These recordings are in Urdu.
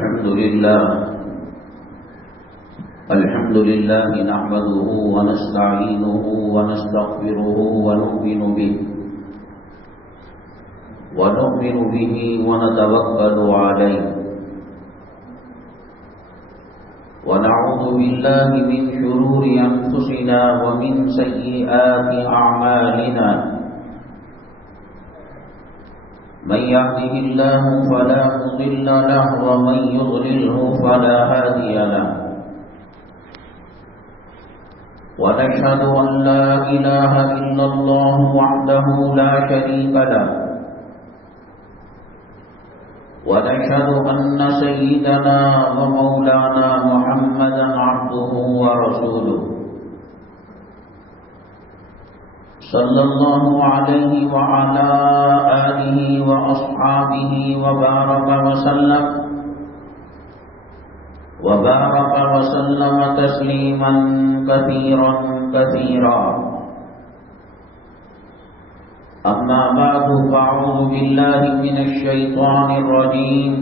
الحمد لله نحمده ونستعينه ونستغفره ونؤمن به ونتوكل عليه ونعوذ بالله من شرور أنفسنا ومن سيئات أعمالنا من يهده الله فلا مضل له ومن يضلله فلا هادي له ونشهد أن لا إله إلا الله وحده لا شريك له ونشهد أن سيدنا ومولانا محمدا عبده ورسوله صلى الله عليه وعلى آله وأصحابه وبارك وسلم تسليما كثيرا أما بعد فأعوذ بالله من الشيطان الرجيم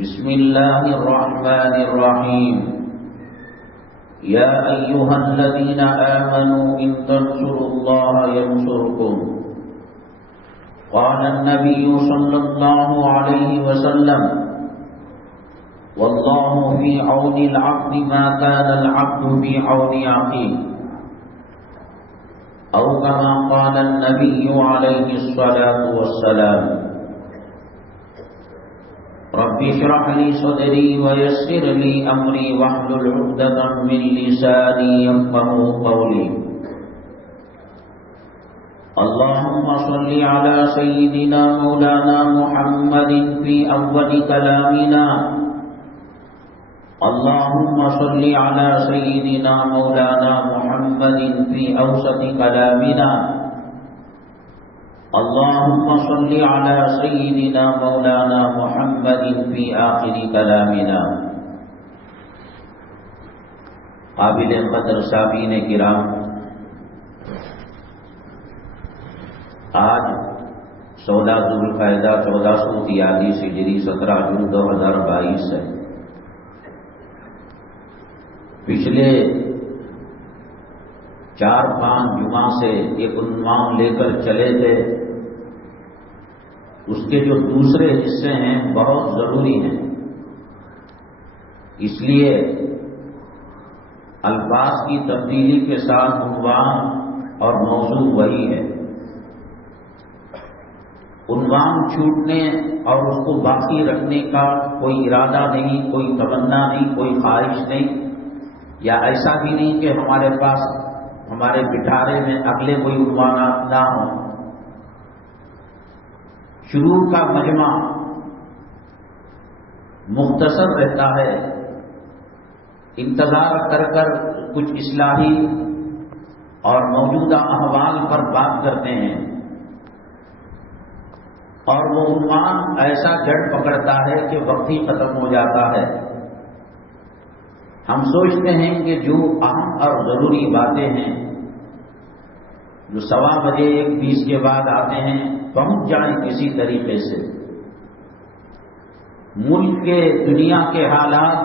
بسم الله الرحمن الرحيم يا أيها الذين آمنوا إن تنصروا الله ينصركم قال النبي صلى الله عليه وسلم والله في عون العبد ما كان العبد في عون أخيه أو كما قال النبي عليه الصلاة والسلام رب اشرح لي صدري ويسر لي أمري واحلل عقدة من لساني يفقهوا قولي اللهم صل على سيدنا مولانا محمد في أول كلامنا اللهم صل على سيدنا مولانا محمد في أوسط كلامنا اللهم صل على سيدنا مولانا محمد في آخر كلامنا. قابل قدر سامعین کرام، آج 16 ذوالقعدہ 1443 ہجری 17 جون 2022 ہے. پچھلے 4-5 جمعہ سے ایک عنوان لے کر چلے تھے، اس کے جو دوسرے حصے ہیں بہت ضروری ہیں، اس لیے الفاظ کی تبدیلی کے ساتھ عنوان اور موضوع وہی ہے. عنوان چھوٹنے اور اس کو باقی رکھنے کا کوئی ارادہ نہیں، کوئی تمنا نہیں، کوئی خواہش نہیں، یا ایسا بھی نہیں کہ ہمارے پاس ہمارے پٹھارے میں اگلے کوئی عنوانات نہ ہوں. شروع کا مجمع مختصر رہتا ہے، انتظار کر کچھ اصلاحی اور موجودہ احوال پر بات کرتے ہیں، اور وہ عنوان ایسا جڑ پکڑتا ہے کہ وقت ہی ختم ہو جاتا ہے. ہم سوچتے ہیں کہ جو اہم اور ضروری باتیں ہیں جو 1:15 بجے 1:20 کے بعد آتے ہیں پہنچ جائیں کسی طریقے سے. ملک کے دنیا کے حالات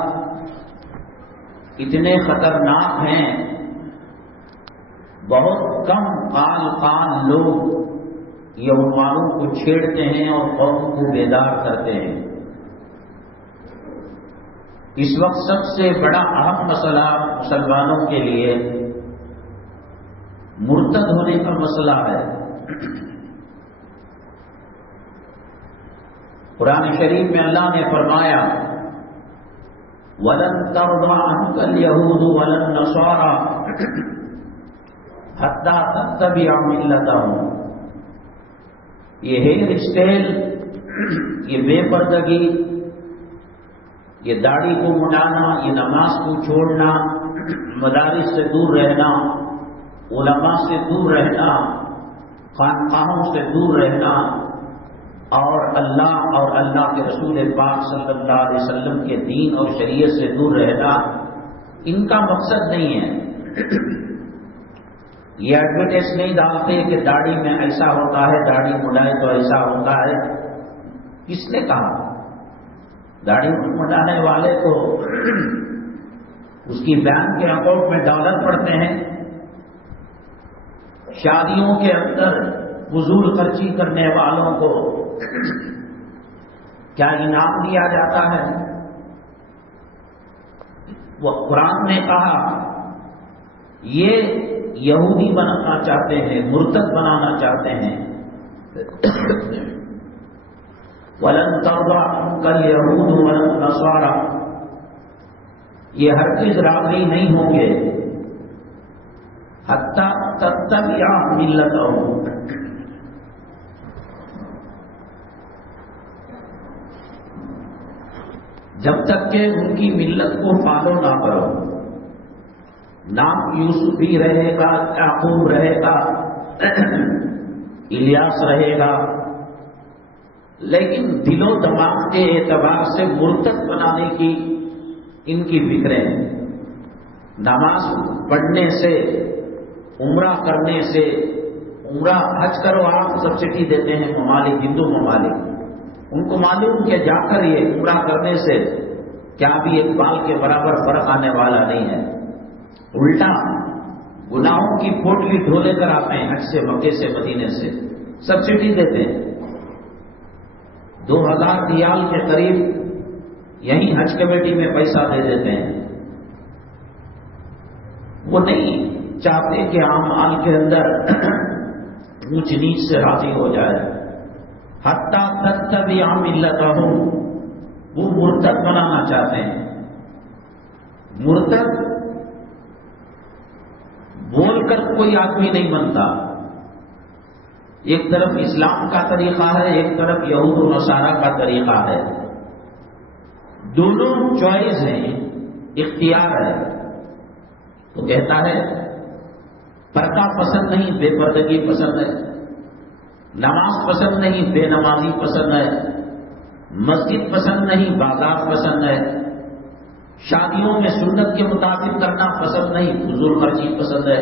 اتنے خطرناک ہیں، بہت کم قال لوگ یہ عنوانوں کو چھیڑتے ہیں اور قوم کو بیدار کرتے ہیں. اس وقت سب سے بڑا اہم مسئلہ مسلمانوں کے لیے مرتد ہونے کا مسئلہ ہے. قرآن شریف میں اللہ نے فرمایا وَلَن تَرْضَىٰ عَنْكَ الْيَهُودُ وَلَا النَّصَارَىٰ حَتَّىٰ تَتَّبِعَ مِلَّتَهُمْ. یہ ہیئر اسٹائل، یہ بے پردگی، یہ داڑھی کو مڈانا، یہ نماز کو چھوڑنا، مدارس سے دور رہنا، علماء سے دور رہنا، خانقاہوں سے دور رہنا، اور اللہ اور اللہ کے رسول پاک صلی اللہ علیہ وسلم کے دین اور شریعت سے دور رہنا، ان کا مقصد نہیں ہے. یہ ایڈورٹائز نہیں ڈالتے کہ داڑھی میں ایسا ہوتا ہے، داڑھی مڈائے تو ایسا ہوتا ہے. کس نے کہا؟ داڑھی منڈانے والے کو اس کی بینک کے اکاؤنٹ میں ڈالر پڑتے ہیں، شادیوں کے اندر فضول خرچی کرنے والوں کو کیا انعام دیا جاتا ہے؟ وہ قرآن نے کہا یہ یہودی بنانا چاہتے ہیں، مرتد بنانا چاہتے ہیں۔ وَلَن تَرْضَىٰ عَنكَ الْيَهُودُ وَلَا النَّصَارَىٰ، یہ ہرگز راضی نہیں ہوں گے حتیٰ تتبع ملتهم، جب تک کہ ان کی ملت کو فالو نہ کرو۔ نام یوسف بھی رہے گا، یعقوب رہے گا، الیاس رہے گا، لیکن دل و دماغ کے اعتبار سے مرتد بنانے کی ان کی فکریں، نماز پڑھنے سے، عمرہ کرنے سے، عمرہ حج کرو آپ سبسڈی دیتے ہیں ممالک، ہندو ممالک، ان کو معلوم کہ جا کر یہ عمرہ کرنے سے کیا بھی ایک بال کے برابر فرق آنے والا نہیں ہے، الٹا گناہوں کی پوٹلی ڈھولے کر آتے ہیں حج سے، مکے سے، مدینے سے، سبسڈی دیتے ہیں 2000 ریال کے قریب یہی حج کمیٹی میں پیسہ دے دیتے ہیں۔ وہ نہیں چاہتے کہ عام مال کے اندر اونچ نیچ سے راضی ہو جائے، حتیٰ تتبع ملتهم، وہ مرتد بنانا چاہتے ہیں۔ مرتد بول کر کوئی آدمی نہیں بنتا، ایک طرف اسلام کا طریقہ ہے، ایک طرف یہود و نصارہ کا طریقہ ہے، دونوں چوائس ہیں، اختیار ہے۔ تو کہتا ہے پردہ پسند نہیں، بے پردگی پسند ہے، نماز پسند نہیں، بے نمازی پسند ہے، مسجد پسند نہیں، بازار پسند ہے، شادیوں میں سنت کے مطابق کرنا پسند نہیں، فضول خرچی پسند ہے۔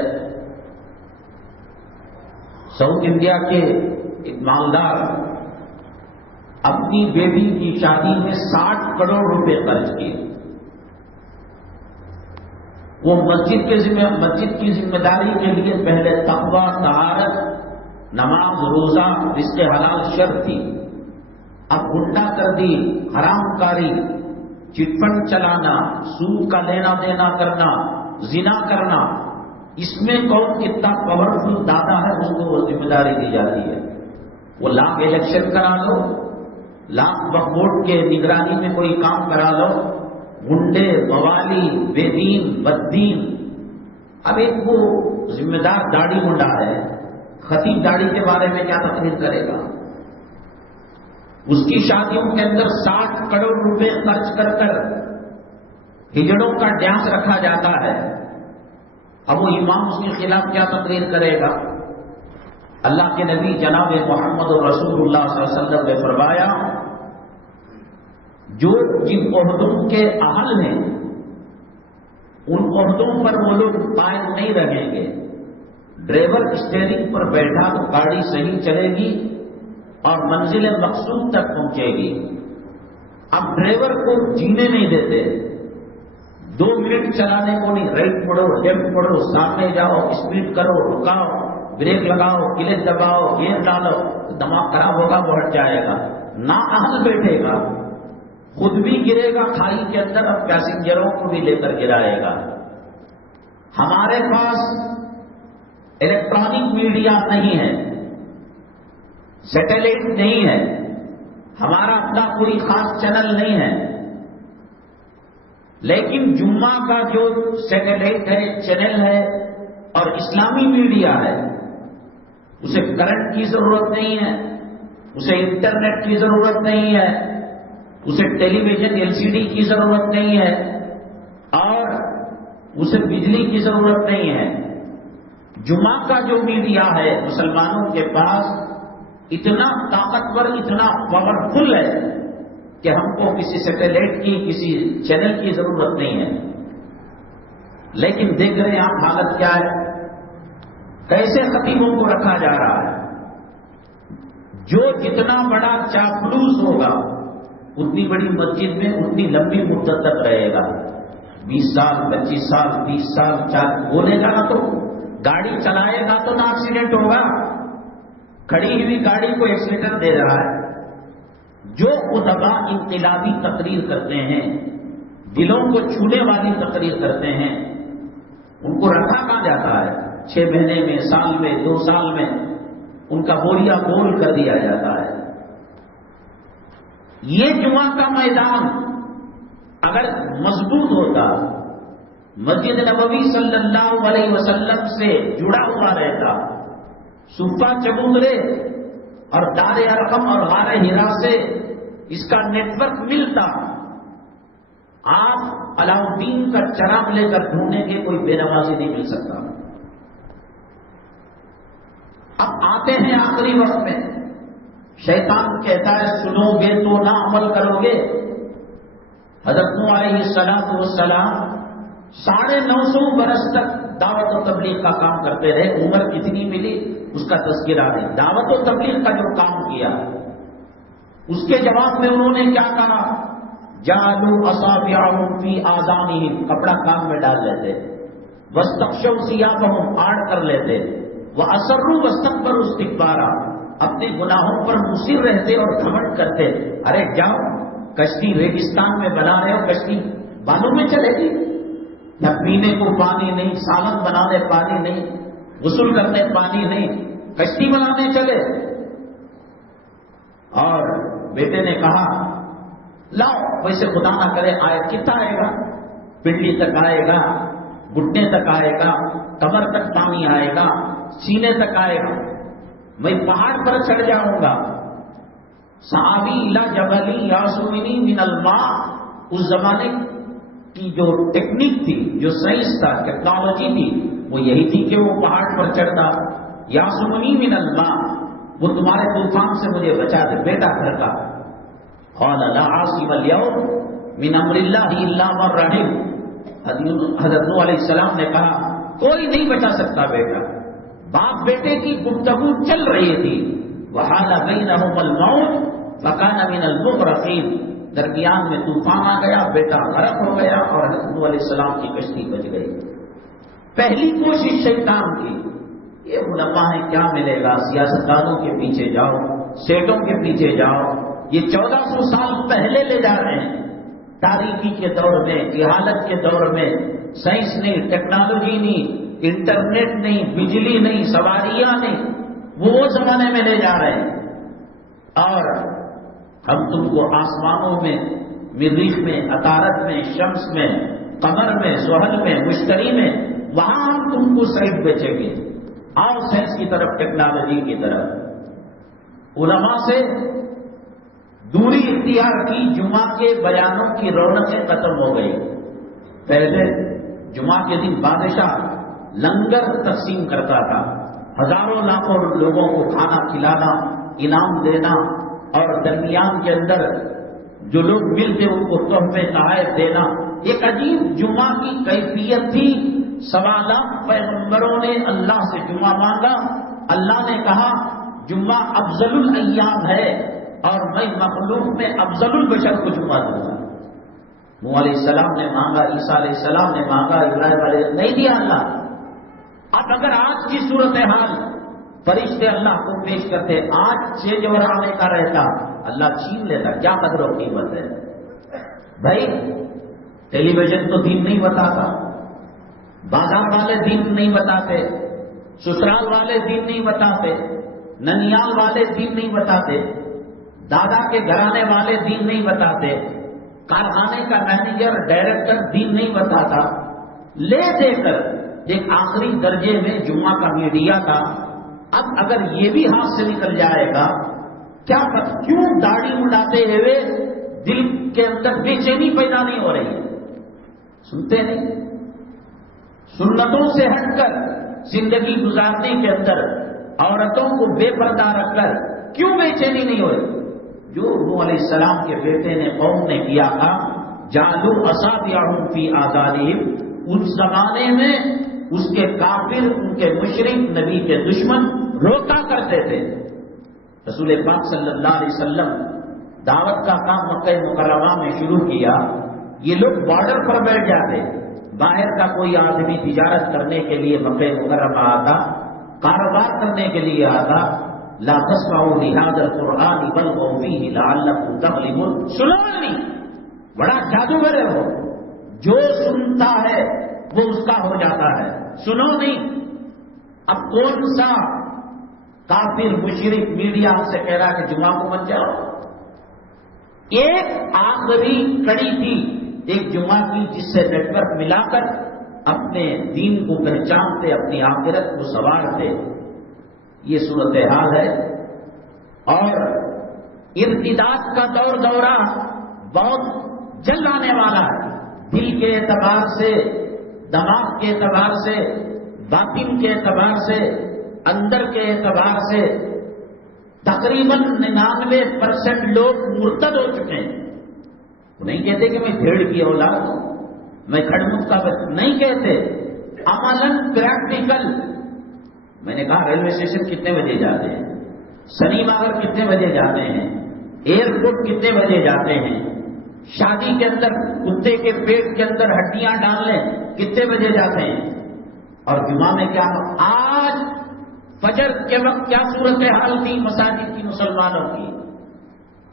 ساؤتھ انڈیا کے ایک مالدار اپنی بیٹی کی شادی میں 60 کروڑ روپے خرچ کیے۔ وہ مسجد کی ذمہ داری کے لیے پہلے تقویٰ، طہارت، نماز، روزہ، رزق حلال شرط تھی، اب الٹا کر دی، حرام کاری، چٹ فنڈ چلانا، سود کا لینا دینا کرنا، زنا کرنا، اس میں کون کتنا پاورفل دادا ہے اس کو وہ ذمہ داری دی جاتی ہے۔ وہ لاکھ الیکشن کرا لو، لاکھ ووٹ کے نگرانی میں کوئی کام کرا لو، گنڈے، موالی، بے دین، بددین۔ اب ایک وہ ذمہ دار داڑھی منڈا ہے، خطیب داڑھی کے بارے میں کیا تقریر کرے گا؟ اس کی شادیوں کے اندر 60 کروڑ روپے خرچ کر کر ہجڑوں کا ڈانس رکھا جاتا ہے۔ اب وہ امام اس کے خلاف کیا تقریر کرے گا؟ اللہ کے نبی جناب محمد رسول اللہ صلی اللہ علیہ وسلم نے فرمایا جو جن عہدوں کے اہل ہیں ان عہدوں پر وہ لوگ قائم نہیں رہیں گے۔ ڈرائیور اسٹیئرنگ پر بیٹھا تو گاڑی صحیح چلے گی اور منزل مقصود تک پہنچے گی۔ اب ڈرائیور کو جینے نہیں دیتے، 2 منٹ چلانے کو نہیں، رائٹ پڑھو، لیفٹ پڑھو، سامنے جاؤ، اسپیڈ کرو، رکاؤ، بریک لگاؤ، کلچ دباؤ، گیئر ڈالو، دماغ خراب ہوگا، وہ ہٹ جائے گا۔ نا اہل بیٹھے گا، خود بھی گرے گا کھائی کے اندر، اب پیسنجروں کو بھی لے کر گرائے گا۔ ہمارے پاس الیکٹرانک میڈیا نہیں ہے، سیٹلائٹ نہیں ہے، ہمارا اپنا کوئی خاص چینل نہیں ہے، لیکن جمعہ کا جو سیٹلائٹ ہے، چینل ہے اور اسلامی میڈیا ہے، اسے کرنٹ کی ضرورت نہیں ہے، اسے انٹرنیٹ کی ضرورت نہیں ہے، اسے ٹیلی ویژن LCD کی ضرورت نہیں ہے اور اسے بجلی کی ضرورت نہیں ہے۔ جمعہ کا جو میڈیا ہے مسلمانوں کے پاس اتنا طاقتور، اتنا پاورفل ہے کہ ہم کو کسی سیٹلائٹ کی، کسی چینل کی ضرورت نہیں ہے۔ لیکن دیکھ رہے ہیں آپ حالت کیا ہے، کیسے خطیبوں کو رکھا جا رہا ہے۔ جو جتنا بڑا چاپلوس ہوگا اتنی بڑی مسجد میں اتنی لمبی مدت تک رہے گا. 20 سال 25 سال 30 سال 40 بولے گا نا تو گاڑی چلائے گا تو نہ ایکسیڈنٹ ہوگا. کھڑی ہوئی گاڑی کو ایکسیلیٹر دے رہا ہے. جو ادبا انقلابی تقریر کرتے ہیں، دلوں کو چھونے والی تقریر کرتے ہیں، ان کو رکھا کہاں جاتا ہے؟ 6 مہینے میں، سال میں، 2 سال میں ان کا بوریا بول کر دیا جاتا ہے. یہ جمعہ کا میدان اگر مضبوط ہوتا، مسجد نبوی صلی اللہ علیہ وسلم سے جڑا ہوا رہتا، صفہ چبوترے اور دار ارقم اور غار ہرا سے اس کا نیٹ ورک ملتا، آپ علاؤدین کا چراغ لے کر ڈھونڈیں گے کوئی بے نمازی نہیں مل سکتا. اب آتے ہیں آخری وقت میں، شیطان کہتا ہے سنو گے تو نہ عمل کرو گے. حضرت نوح علیہ السلام 950 برس تک دعوت و تبلیغ کا کام کرتے رہے. عمر کتنی ملی اس کا تذکرہ نہیں. دعوت و تبلیغ کا جو کام کیا اس کے جواب میں انہوں نے کیا کہا؟ جعلوا اصابعهم فی آذانہم، کپڑا کان میں ڈال لیتے، واستغشوا ثیابہم، آڑ کر لیتے، وَأَسَرُّوا وَاسْتَكْبَرُوا اسْتِكْبَارًا، اپنے گناہوں پر مصر رہتے اور گھمنڈ کرتے. ارے جاؤ، کشتی ریگستان میں بنا رہے ہو، کشتی بالوں میں چلے گی؟ نہ پینے کو پانی نہیں، سالن بنانے پانی نہیں، غسل کرنے پانی نہیں، کشتی بنانے چلے. اور بیٹے نے کہا لاؤ، ویسے خدا نہ کرے آئے، کتنا آئے گا؟ پنڈلی تک آئے گا، گھٹنے تک آئے گا، کمر تک پانی آئے گا، سینے تک آئے گا. میں پہاڑ پر چڑھ جاؤں گا. صحابی الا جبلی یاسمنی من الماء، اس زمانے کی جو ٹیکنیک تھی، جو سائنس تھا، ٹیکنالوجی تھی، وہ یہی تھی کہ وہ پہاڑ پر چڑھتا. یاسمنی من الماء، وہ تمہارے طوفان سے مجھے بچا دے. بیٹا گھر کا قال لا عاصم اليوم من امر اللہ الا من رحم. حضرت نوح علیہ السلام نے کہا کوئی نہیں بچا سکتا بیٹا. باپ بیٹے کی گفتگو چل رہی تھی. وحال بینہم الموت فکان من المغرقین، درمیان میں طوفان آ گیا، بیٹا غرق ہو گیا اور حضرت نوح علیہ السلام کی کشتی بچ گئی. پہلی کوشش شیطان کی، یہ علماء ہیں کیا ملے گا، سیاستدانوں کے پیچھے جاؤ، سیٹوں کے پیچھے جاؤ. یہ 1400 سال پہلے لے جا رہے ہیں. تاریخی کے دور میں، جہالت کے دور میں، سائنس نہیں، ٹیکنالوجی نہیں، انٹرنیٹ نہیں، بجلی نہیں، سواریاں نہیں، وہ زمانے میں لے جا رہے ہیں. اور ہم تم کو آسمانوں میں، مریخ میں، عطارد میں، شمس میں، قمر میں، زحل میں، مشتری میں، وہاں ہم تم کو سائٹ بیچیں گے. آؤ سائنس کی طرف، ٹیکنالوجی کی طرف. علماء سے دوری اختیار کی. جمعہ کے بیانوں کی رونقیں ختم ہو گئی. پہلے جمعہ کے دن بادشاہ لنگر تقسیم کرتا تھا، ہزاروں لاکھوں لوگوں کو کھانا کھلانا، انعام دینا، اور درمیان کے اندر جو لوگ ملتے ان کو تحفے تحائف دینا. ایک عجیب جمعہ کی کیفیت تھی. 1.25 لاکھ پیغمبروں نے اللہ سے جمعہ مانگا. اللہ نے کہا جمعہ افضل الایام ہے اور میں مخلوق میں افضل البشر کو جمعہ دوں گا. نوح علیہ السلام نے مانگا، عیسیٰ علیہ السلام نے مانگا، ابراہیم علیہ السلام نہیں دیا اللہ. اب اگر آج کی صورتحال فرشتے اللہ کو پیش کرتے، آج چینج اور آنے کا رہتا، اللہ چھین لیتا. کیا قدر و قیمت ہے بھائی. ٹیلی ویژن تو دین نہیں بتاتا، بازار والے دین نہیں بتاتے، سسرال والے دین نہیں بتاتے، ننیال والے دین نہیں بتاتے، دادا کے گھرانے والے دین نہیں بتاتے، کارخانے کا مینیجر ڈائریکٹر دین نہیں بتاتا. لے دے کر ایک آخری درجے میں جمعہ کا میڈیا تھا. اب اگر یہ بھی ہاتھ سے نکل جائے گا، کیا پتہ کیوں داڑھی مڈاتے ہوئے دل کے اندر بے چینی پیدا نہیں ہو رہی ہے. سنتے نہیں، سنتوں سے ہٹ کر زندگی گزارنے کے اندر عورتوں کو بے پردہ رکھ کر کیوں بے چینی نہیں ہو رہی. جو نوح علیہ السلام کے بیٹے نے، قوم نے کیا تھا، جعلوا اصابعهم فی آذانہم. اس زمانے میں اس کے کافر، ان کے مشرک، نبی کے دشمن روکا کرتے تھے. رسول پاک صلی اللہ علیہ وسلم دعوت کا کام مکہ مکرمہ میں شروع کیا، یہ لوگ بارڈر پر بیٹھ جاتے، باہر کا کوئی آدمی تجارت کرنے کے لیے مکہ مکرمہ آتا، کاروبار کرنے کے لیے آتا، لا تسمعوا لهذا القرآن والغوا فيه لعلكم تغلبون، سنو نہیں، بڑا جادوگر ہے وہ، جو سنتا ہے وہ اس کا ہو جاتا ہے، سنو نہیں۔ اب کون سا کافر مشرک میڈیا سے کہہ رہا کہ جمعہ کو مت جاؤ؟ ایک آخری کڑی تھی ایک جمعہ کی، جس سے نیٹ ورک ملا کر اپنے دین کو پہچانتے، اپنی آخرت کو سنوارتے۔ یہ صورتحال ہے، اور ارتداد کا دورہ بہت جلد آنے والا ہے، دل کے اعتبار سے، دماغ کے اعتبار سے، باطن کے اعتبار سے، اندر کے اعتبار سے تقریباً 99% لوگ مرتد ہو چکے ہیں۔ وہ نہیں کہتے کہ میں بھیڑ کی اولاد ہوں، میں کھڑمت کا بچہ، نہیں کہتے، عملاً پریکٹیکل۔ میں نے کہا ریلوے اسٹیشن کتنے بجے جاتے ہیں، سنیما گھر کتنے بجے جاتے ہیں، ایئرپورٹ کتنے بجے جاتے ہیں، شادی کے اندر کتے کے پیٹ کے اندر ہڈیاں ڈالنے کتنے بجے جاتے ہیں، اور جمعہ میں کیا؟ آج فجر کے وقت کیا صورتحال تھی مساجد کی مسلمانوں کی؟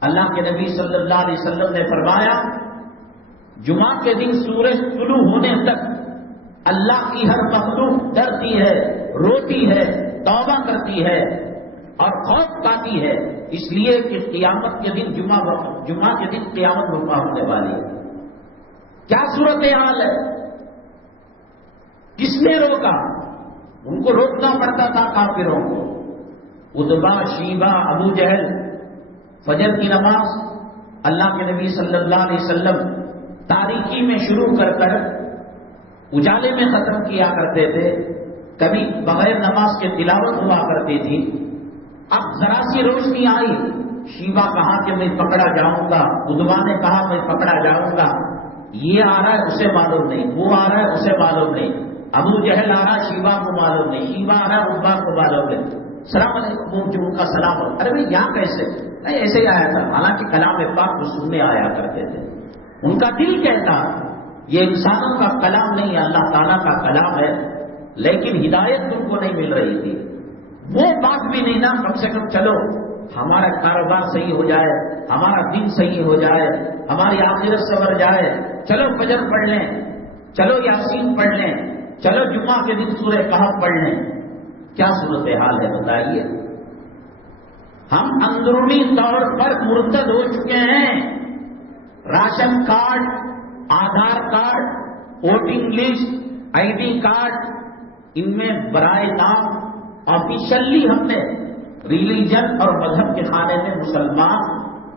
اللہ کے نبی صلی اللہ علیہ وسلم نے فرمایا جمعہ کے دن سورج طلوع ہونے تک اللہ کی ہر مخلوق ڈرتی ہے، روتی ہے، توبہ کرتی ہے اور خوف کھاتی ہے، اس لیے کہ قیامت کے دن جمعہ کے دن قیامت برپا ہونے والی ہے۔ کیا صورتحال ہے؟ کس نے روکا؟ ان کو روکنا پڑتا تھا کافروں کو، اتبا، شیبہ، ابو جہل۔ فجر کی نماز اللہ کے نبی صلی اللہ علیہ وسلم تاریکی میں شروع کر کر اجالے میں ختم کیا کرتے تھے، کبھی بغیر نماز کے تلاوت ہوا کرتی تھی۔ اب ذرا سی روشنی آئی، شیبہ کہا کہ میں پکڑا جاؤں گا، ادبا نے کہا میں پکڑا جاؤں گا، یہ آ رہا ہے اسے معلوم نہیں، وہ آ رہا ہے اسے معلوم نہیں، ابو جہل آ رہا ہے شیبہ کو معلوم نہیں، شیبہ آ رہا ہے ادبا کو معلوم نہیں، السلام علیکم جو ان کا سلام ہو، ارے بھائی یہاں کیسے؟ نہیں ایسے ہی آیا تھا، حالانکہ کلام پاک کو سننے آیا کرتے تھے۔ ان کا دل کہتا یہ انسانوں کا کلام نہیں ہے، اللہ تعالیٰ کا کلام ہے، لیکن ہدایت تم کو نہیں مل رہی تھی۔ وہ بات بھی نہیں نا، کم سے کم چلو ہمارا کاروبار صحیح ہو جائے، ہمارا دین صحیح ہو جائے، ہماری آخرت سنور جائے، چلو فجر پڑھ لیں، چلو یاسین پڑھ لیں، چلو جمعہ کے دن سورہ کہف پڑھ لیں۔ کیا صورتحال ہے بتائیے؟ ہم اندرونی طور پر مرتد ہو چکے ہیں۔ Ration card, Aadhaar card, voting list, I D card, ان میں برائے نام آفیشلی ہم نے ریلیجن اور مذہب کے خانے میں مسلمان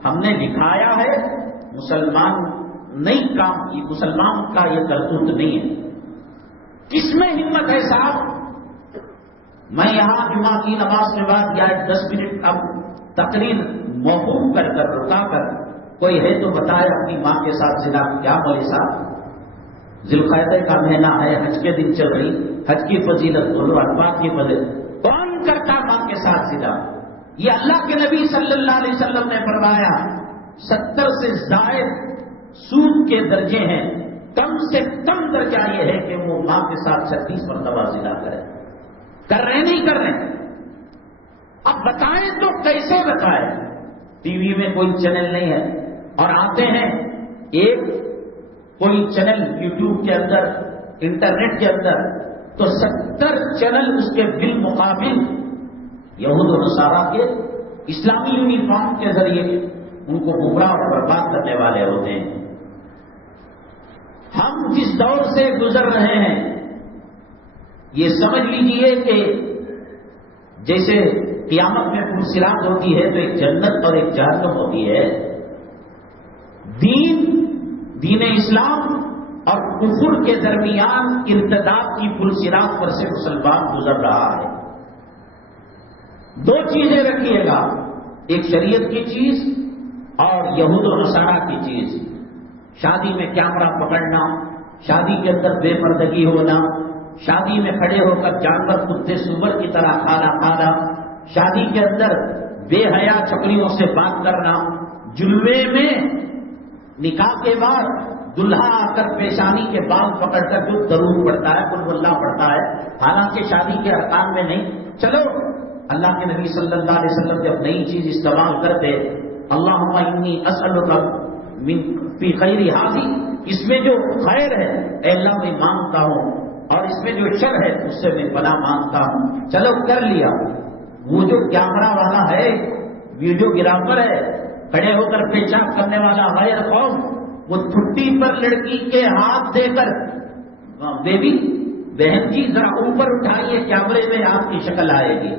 ہم نے لکھایا ہے، مسلمان نہیں کام کی، مسلمان کا یہ کرتوت نہیں ہے۔ کس میں ہمت ہے صاحب؟ میں یہاں جمعہ کی نماز کے بعد یا 10 منٹ اب تقریر موقوف کر کر رکا کر کوئی ہے تو بتائے اپنی ماں کے ساتھ زنا کیا؟ مولوی صاحب ذوالقعدہ کا مہینہ ہے، حج کے دن چل رہی، حج کی فضیلت بولو، اربات کی فضیلت، کون کرتا ماں کے ساتھ زنا؟ یہ اللہ کے نبی صلی اللہ علیہ وسلم نے فرمایا 70 سے زائد سود کے درجے ہیں، کم سے کم درجہ یہ ہے کہ وہ ماں کے ساتھ 36 مرتبہ زنا کرے۔ کر رہے نہیں کر رہے؟ اب بتائیں تو کیسے بتائیں؟ ٹی وی میں کوئی چینل نہیں ہے، اور آتے ہیں ایک کوئی چینل یوٹیوب کے اندر، انٹرنیٹ کے اندر، تو 70 چینل اس کے بالمقابل یہود و نصارہ کے اسلامی یونیفارم کے ذریعے ان کو گمراہ اور برباد کرنے والے ہوتے ہیں۔ ہم جس دور سے گزر رہے ہیں یہ سمجھ لیجئے کہ جیسے قیامت میں پرسرات ہوتی ہے تو ایک جنت اور ایک جہنم ہوتی ہے، دین اسلام اور کفر کے درمیان ارتداد کی پرسرات پر سے مسلمان گزر رہا ہے۔ دو چیزیں رکھیے گا، ایک شریعت کی چیز اور یہود و نصارہ کی چیز۔ شادی میں کیمرہ پکڑنا، شادی کے اندر بے پردگی ہونا، شادی میں کھڑے ہو کر جانور کتے سور کی طرح کھانا، شادی کے اندر بے حیا چھپڑیوں سے بات کرنا، جلوے میں نکاح کے بعد دلہا آ کر پیشانی کے بال پکڑ کر جو درود پڑتا ہے، قل اللہ پڑھتا ہے، حالانکہ شادی کے ارکان میں نہیں. چلو اللہ کے نبی صلی اللہ علیہ وسلم جب نئی چیز استعمال کرتے، اللہم انی اسألک من فی خیر ھذی، اس میں جو خیر ہے اے اللہ میں مانگتا ہوں، اور اس میں جو شر ہے اس سے میں پناہ مانگتا ہوں. چلو کر لیا. وہ جو کیمرہ والا ہے، ویڈیو گرافر ہے، کھڑے ہو کر پیشاب کرنے والا غیر قوم، وہ ٹھٹی پر لڑکی کے ہاتھ دے کر، بیبی بہن جی ذرا اوپر اٹھائیے کیمرے میں آپ کی شکل آئے گی.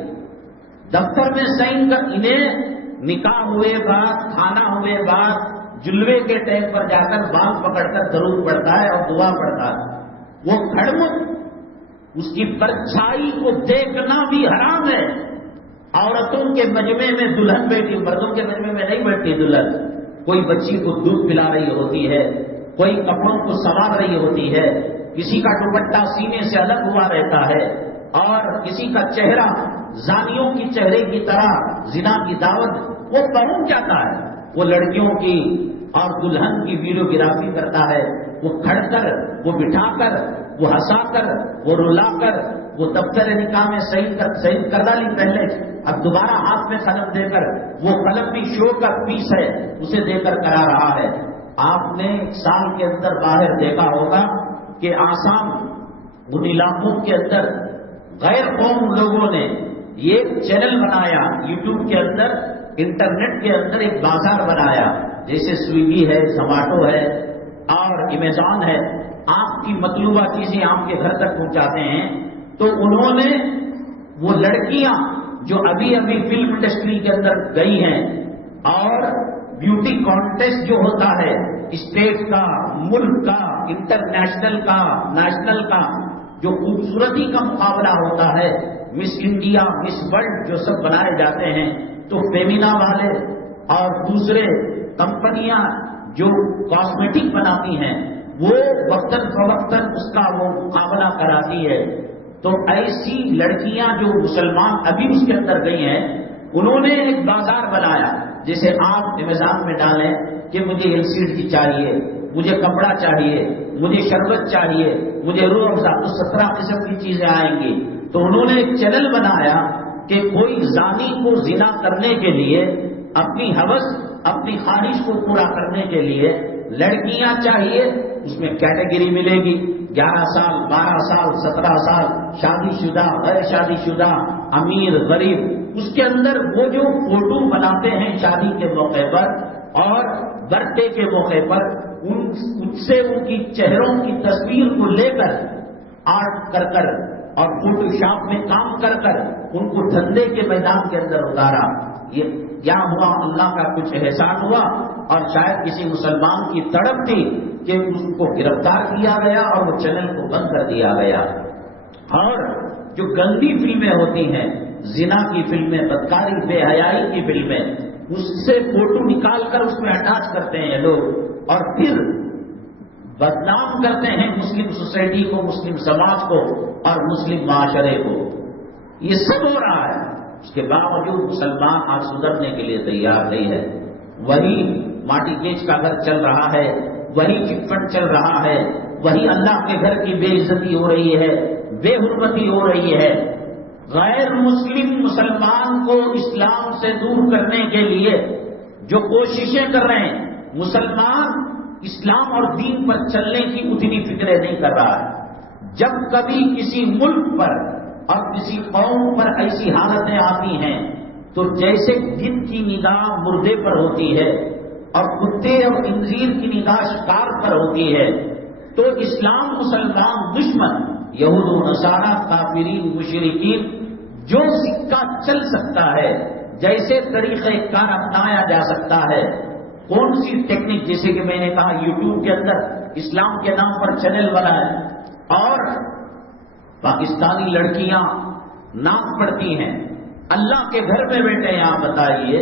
دفتر میں سائن کر، انہیں نکاح ہوئے بعد، کھانا ہوئے بعد، جلوے کے ٹائم پر جا کر بال پکڑ کر درود پڑتا ہے اور دعا پڑتا ہے. وہ کھڑمت، اس کی پرچھائی کو دیکھنا بھی حرام ہے. عورتوں کے مجمع میں دلہن بیٹھی، مردوں کے مجمع میں نہیں بیٹھتی دلہن. کوئی بچی کو دودھ پلا رہی ہوتی ہے، کوئی کپڑوں کو سنوار رہی ہوتی ہے، کسی کا دوپٹہ سینے سے الگ ہوا رہتا ہے، اور کسی کا چہرہ زانیوں کی چہرے کی طرح زنا کی دعوت وہ پہنچ جاتا ہے. وہ لڑکیوں کی اور دلہن کی ویڈیوگرافی کرتا ہے. وہ کھڑ کر، وہ بٹھا کر، وہ ہنسا کر، وہ رلا کر، وہ دفتر نکاح میں صحیح کر ڈالی پہلے، اب دوبارہ ہاتھ میں قلم دے کر، وہ قلم بھی شو کا پیس ہے اسے دے کر کرا رہا ہے. آپ نے ایک سال کے اندر باہر دیکھا ہوگا کہ آسام ان علاقوں کے اندر غیر قوم لوگوں نے یہ چینل بنایا، یوٹیوب کے اندر، انٹرنیٹ کے اندر ایک بازار بنایا، جیسے سویگی ہے، زوماٹو ہے اور امیزون ہے. آپ کی مطلوبہ چیزیں آپ کے گھر تک پہنچاتے ہیں. تو انہوں نے وہ لڑکیاں جو ابھی ابھی فلم انڈسٹری کے اندر گئی ہیں، اور بیوٹی کانٹیسٹ جو ہوتا ہے اسٹیٹ کا، ملک کا، انٹرنیشنل کا، نیشنل کا، جو خوبصورتی کا مقابلہ ہوتا ہے، مس انڈیا، مس ورلڈ جو سب بنائے جاتے ہیں، تو فیمینا والے اور دوسرے کمپنیاں جو کاسمیٹک بناتی ہیں وہ وقتاً فوقتاً اس کا وہ مقابلہ کراتی ہے. تو ایسی لڑکیاں جو مسلمان ابھی اس کے اندر گئی ہیں، انہوں نے ایک بازار بنایا. جیسے آپ امیزون میں ڈالیں کہ مجھے LCD چاہیے، مجھے کپڑا چاہیے، مجھے شربت چاہیے، مجھے روح افزا، تو 17 قسم کی چیزیں آئیں گی. تو انہوں نے ایک چینل بنایا کہ کوئی زانی کو زنا کرنے کے لیے، اپنی ہوس، اپنی خواہش کو پورا کرنے کے لیے لڑکیاں چاہیے، اس میں کیٹیگری ملے گی، 11 سال، 12 سال، 17 سال، شادی شدہ، غیر شادی شدہ، امیر، غریب. اس کے اندر وہ جو فوٹو بناتے ہیں شادی کے موقع پر اور برتھ ڈے کے موقع پر، ان سے ان کی چہروں کی تصویر کو لے کر آرٹ کر کر اور فوٹو شاپ میں کام کر کر ان کو دھندے کے میدان کے اندر اتارا. یہ کیا ہوا؟ اللہ کا کچھ احسان ہوا، اور شاید کسی مسلمان کی تڑپ تھی کہ اس کو گرفتار کیا گیا اور وہ چینل کو بند کر دیا گیا. اور جو گندی فلمیں ہوتی ہیں، زنا کی فلمیں، بدکاری، بے حیائی کی فلمیں، اس سے فوٹو نکال کر اس میں اٹیچ کرتے ہیں لوگ، اور پھر بدنام کرتے ہیں مسلم سوسائٹی کو، مسلم سماج کو اور مسلم معاشرے کو. یہ سب ہو رہا ہے. اس کے باوجود مسلمان آج سدھرنے کے لیے تیار نہیں ہے. وہی ماٹی کیچ کا گھر چل رہا ہے، وہی چٹ فنڈ چل رہا ہے، وہی اللہ کے گھر کی بے عزتی ہو رہی ہے، بے حرمتی ہو رہی ہے. غیر مسلم مسلمان کو اسلام سے دور کرنے کے لیے جو کوششیں کر رہے ہیں، مسلمان اسلام اور دین پر چلنے کی اتنی فکریں نہیں کر رہا ہے. جب کبھی کسی ملک پر اور کسی قوم پر ایسی حالتیں آتی ہیں تو جیسے گدھ کی نگاہ مردے پر ہوتی ہے اور کتے اور خنزیر کی نگاہ شکار پر ہوتی ہے، تو اسلام مسلمان دشمن، یہود و نصارہ، کافرین، مشرکین، جو سکہ چل سکتا ہے، جیسے طریقہ کار اپنایا جا سکتا ہے، کون سی ٹیکنیک، جیسے کہ میں نے کہا یوٹیوب کے اندر اسلام کے نام پر چینل بنائے، اور پاکستانی لڑکیاں ناک پڑتی ہیں، اللہ کے گھر میں بیٹھے ہیں. آپ بتائیے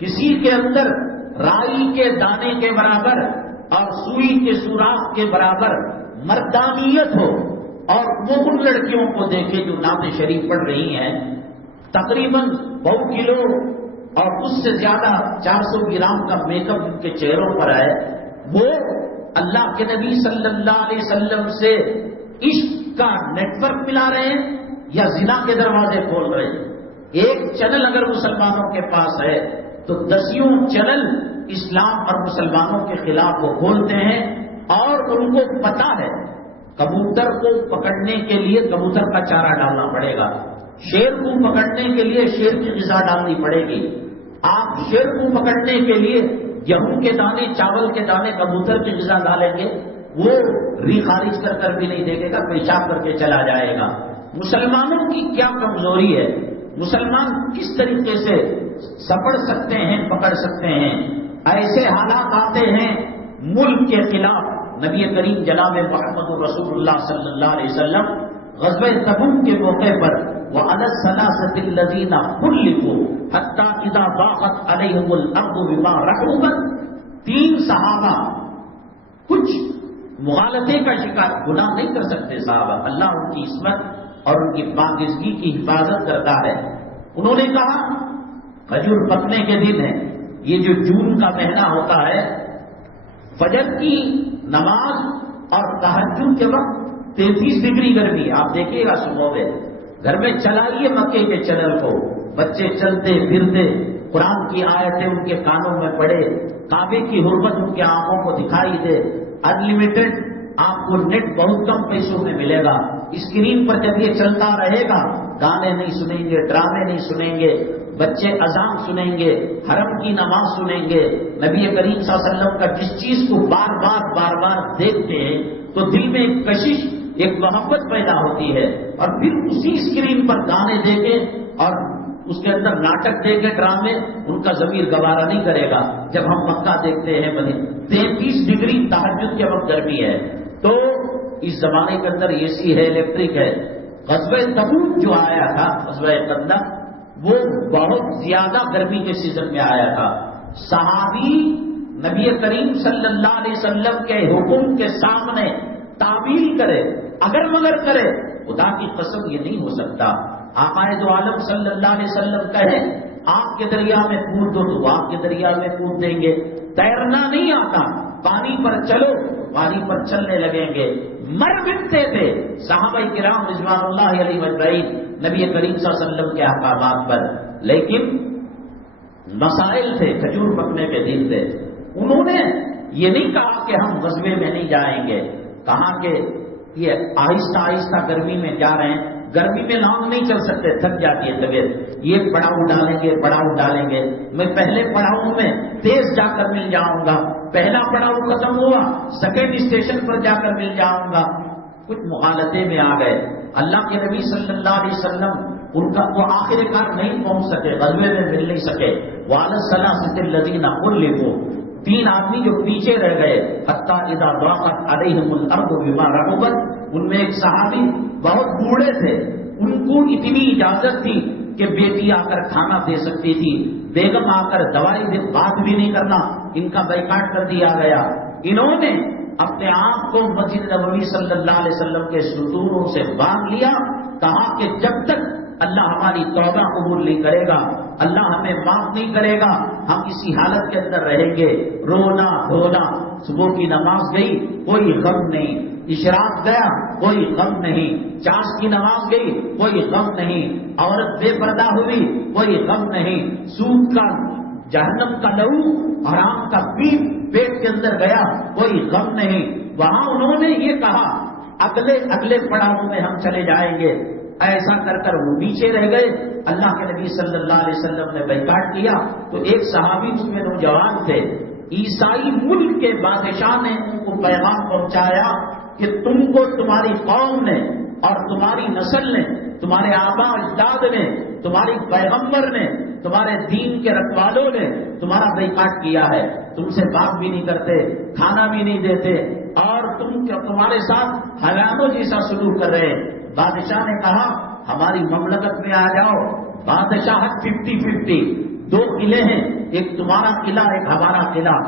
کسی کے اندر رائی کے دانے کے برابر اور سوئی کے سوراخ کے برابر مردانیت ہو، اور وہ ان لڑکیوں کو دیکھے جو نعت شریف پڑھ رہی ہیں، تقریباً 1.5 کلو اور اس سے زیادہ 400 گرام کا میک اپ ان کے چہروں پر ہے، وہ اللہ کے نبی صلی اللہ علیہ وسلم سے عشق کا نیٹ ورک ملا رہے ہیں یا زنا کے دروازے کھول رہے ہیں؟ ایک چینل اگر مسلمانوں کے پاس ہے تو 10 چینل اسلام اور مسلمانوں کے خلاف وہ کھولتے ہیں، اور ان کو پتا ہے کبوتر کو پکڑنے کے لیے کبوتر کا چارہ ڈالنا پڑے گا، شیر کو پکڑنے کے لیے شیر کی غذا ڈالنی پڑے گی۔ آپ شیر کو پکڑنے کے لیے گیہوں کے دانے، چاول کے دانے، کبوتر کی غذا ڈالیں گے، وہ ری خارج کر بھی نہیں دیکھے گا، پیشاب کر کے چلا جائے گا۔ مسلمانوں کی کیا کمزوری ہے؟ مسلمان کس طریقے سے سپڑ سکتے ہیں، پکڑ سکتے ہیں؟ ایسے حالات آتے ہیں ملک کے خلاف۔ نبی کریم جناب محمد رسول اللہ صلی اللہ علیہ وسلم غزوہ تبوک کے موقع پر وَعَلَى الثَّلَاثَةِ الَّذِينَ خُلِّفُوا حَتَّى إِذَا ضَاقَتْ عَلَيْهِمُ الْأَرْضُ بِمَا رَحُبَتْ، 3 صحابہ کچھ مغالطے کا شکار، گناہ نہیں کر سکتے صحابہ، اللہ ان کی عصمت اور ان کی پاکیزگی کی حفاظت کرتا ہے۔ انہوں نے کہا کھجور پکنے کے دن ہے، یہ جو جون کا مہینہ ہوتا ہے، فجر کی نماز اور تہجد کے وقت 33 ڈگری گرمی، آپ دیکھیے گا صبح میں گھر میں چلائیے مکے کے چینل کو، بچے چلتے پھرتے، قرآن کی آیتیں ان کے کانوں میں پڑے، کعبے کی حرمت ان کے آنکھوں کو دکھائی دے، انلمیٹڈ آپ کو نیٹ بہت کم پیسوں میں ملے گا، اسکرین پر جب یہ چلتا رہے گا گانے نہیں سنیں گے، ڈرامے نہیں سنیں گے، بچے اذان سنیں گے، حرم کی نماز سنیں گے، نبی کریم صلی اللہ علیہ وسلم کا جس چیز کو بار بار دیکھتے ہیں تو دل میں ایک کشش، ایک محبت پیدا ہوتی ہے، اور پھر اسی اسکرین پر گانے دیکھیں اور اس کے اندر ناٹک دیکھیں، ڈرامے، ان کا ضمیر گوارا نہیں کرے گا۔ جب ہم مکہ دیکھتے ہیں 33 ڈگری تہجد کے وقت گرمی ہے، تو اس زمانے کے اندر اے سی ہے، الیکٹرک ہے۔ غزوہ تبوک جو آیا تھا، غزوہ خندق، وہ بہت زیادہ گرمی کے سیزن میں آیا تھا۔ صحابی نبی کریم صلی اللہ علیہ وسلم کے حکم کے سامنے تعبیل کرے، اگر مگر کرے، خدا کی قسم یہ نہیں ہو سکتا۔ آقا دو عالم صلی اللہ علیہ وسلم کہے آگ کے دریا میں کود دو تو آگ کے دریا میں کود دیں گے، تیرنا نہیں آتا، پانی پر چلو، پانی پر چلنے لگیں گے، مر مٹتے تھے صحابہ کرام رضوان اللہ علیہ اجمعین نبی کریم صلی اللہ علیہ وسلم کے احکامات پر، لیکن مسائل تھے، کھجور پکنے کے دن تھے۔ انہوں نے یہ نہیں کہا کہ ہم غزوے میں نہیں جائیں گے، کہا کہ یہ آہستہ آہستہ گرمی میں جا رہے ہیں، گرمی میں لانگ نہیں چل سکتے، تھک جاتی ہے طبیعت، یہ پڑاؤ ڈالیں گے، پڑاؤ ڈالیں گے، میں پہلے پڑاؤ میں تیز جا کر مل جاؤں گا، پہلا پڑاؤ ختم ہوا، سیکنڈ اسٹیشن پر جا کر مل جاؤں گا۔ کچھ مغالطے میں آ گئے، اللہ کے نبی صلی اللہ علیہ وسلم ان کا وہ آخر کار نہیں پہنچ سکے، غزوے میں مل نہیں سکے۔ وَعَلَى الثَّلَاثَةِ الَّذِينَ خُلِّفُوا، 3 آدمی جو پیچھے رہ گئے، حَتَّى إِذَا ضَاقَتْ عَلَيْهِمُ الْأَرْضُ بِمَا رَحُبَتْ، ان میں ایک صحابی بہت بوڑھے تھے، ان کو اتنی اجازت تھی کہ بیٹی آ کر کھانا دے سکتی تھی، بیگم آ کر دوائی دے، بات بھی نہیں کرنا، ان کا بائیکاٹ کر دیا گیا۔ انہوں نے اپنے آپ کو مسجد نبوی صلی اللہ علیہ وسلم کے ستونوں سے باندھ لیا، کہا کہ جب تک اللہ ہماری توبہ قبول نہیں کرے گا، اللہ ہمیں معاف نہیں کرے گا، ہم اسی حالت کے اندر رہیں گے، رونا دھونا۔ صبح کی نماز گئی، کوئی غم نہیں، اشراق گیا، کوئی غم نہیں، چاش کی نماز گئی، کوئی غم نہیں، عورت بے پردہ ہوئی، کوئی غم نہیں، سود کا جہنم کا لہو، حرام کا پیٹ کے اندر گیا، کوئی غم نہیں۔ وہاں انہوں نے یہ کہا اگلے پڑاؤ میں ہم چلے جائیں گے، ایسا کر کر وہ پیچھے رہ گئے۔ اللہ کے نبی صلی اللہ علیہ وسلم نے بائیکاٹ کیا تو ایک صحابی اس میں نوجوان تھے، عیسائی ملک کے بادشاہ نے ان کو پیغام پہنچایا کہ تم کو تمہاری قوم نے اور تمہاری نسل نے، تمہارے آباء اجداد نے، تمہاری پیغمبر نے، تمہارے دین کے رکھوالوں نے تمہارا بائیکاٹ کیا ہے، تم سے بات بھی نہیں کرتے، کھانا بھی نہیں دیتے، اور تمہارے ساتھ حیوانوں جیسا سلوک کر رہے ہیں۔ بادشاہ نے کہا ہماری مملکت میں آ جاؤ، بادشاہت 50-50، 2 قلعے ہیں، ایک تمہارا قلعہ ایک ہمارا قلعہ،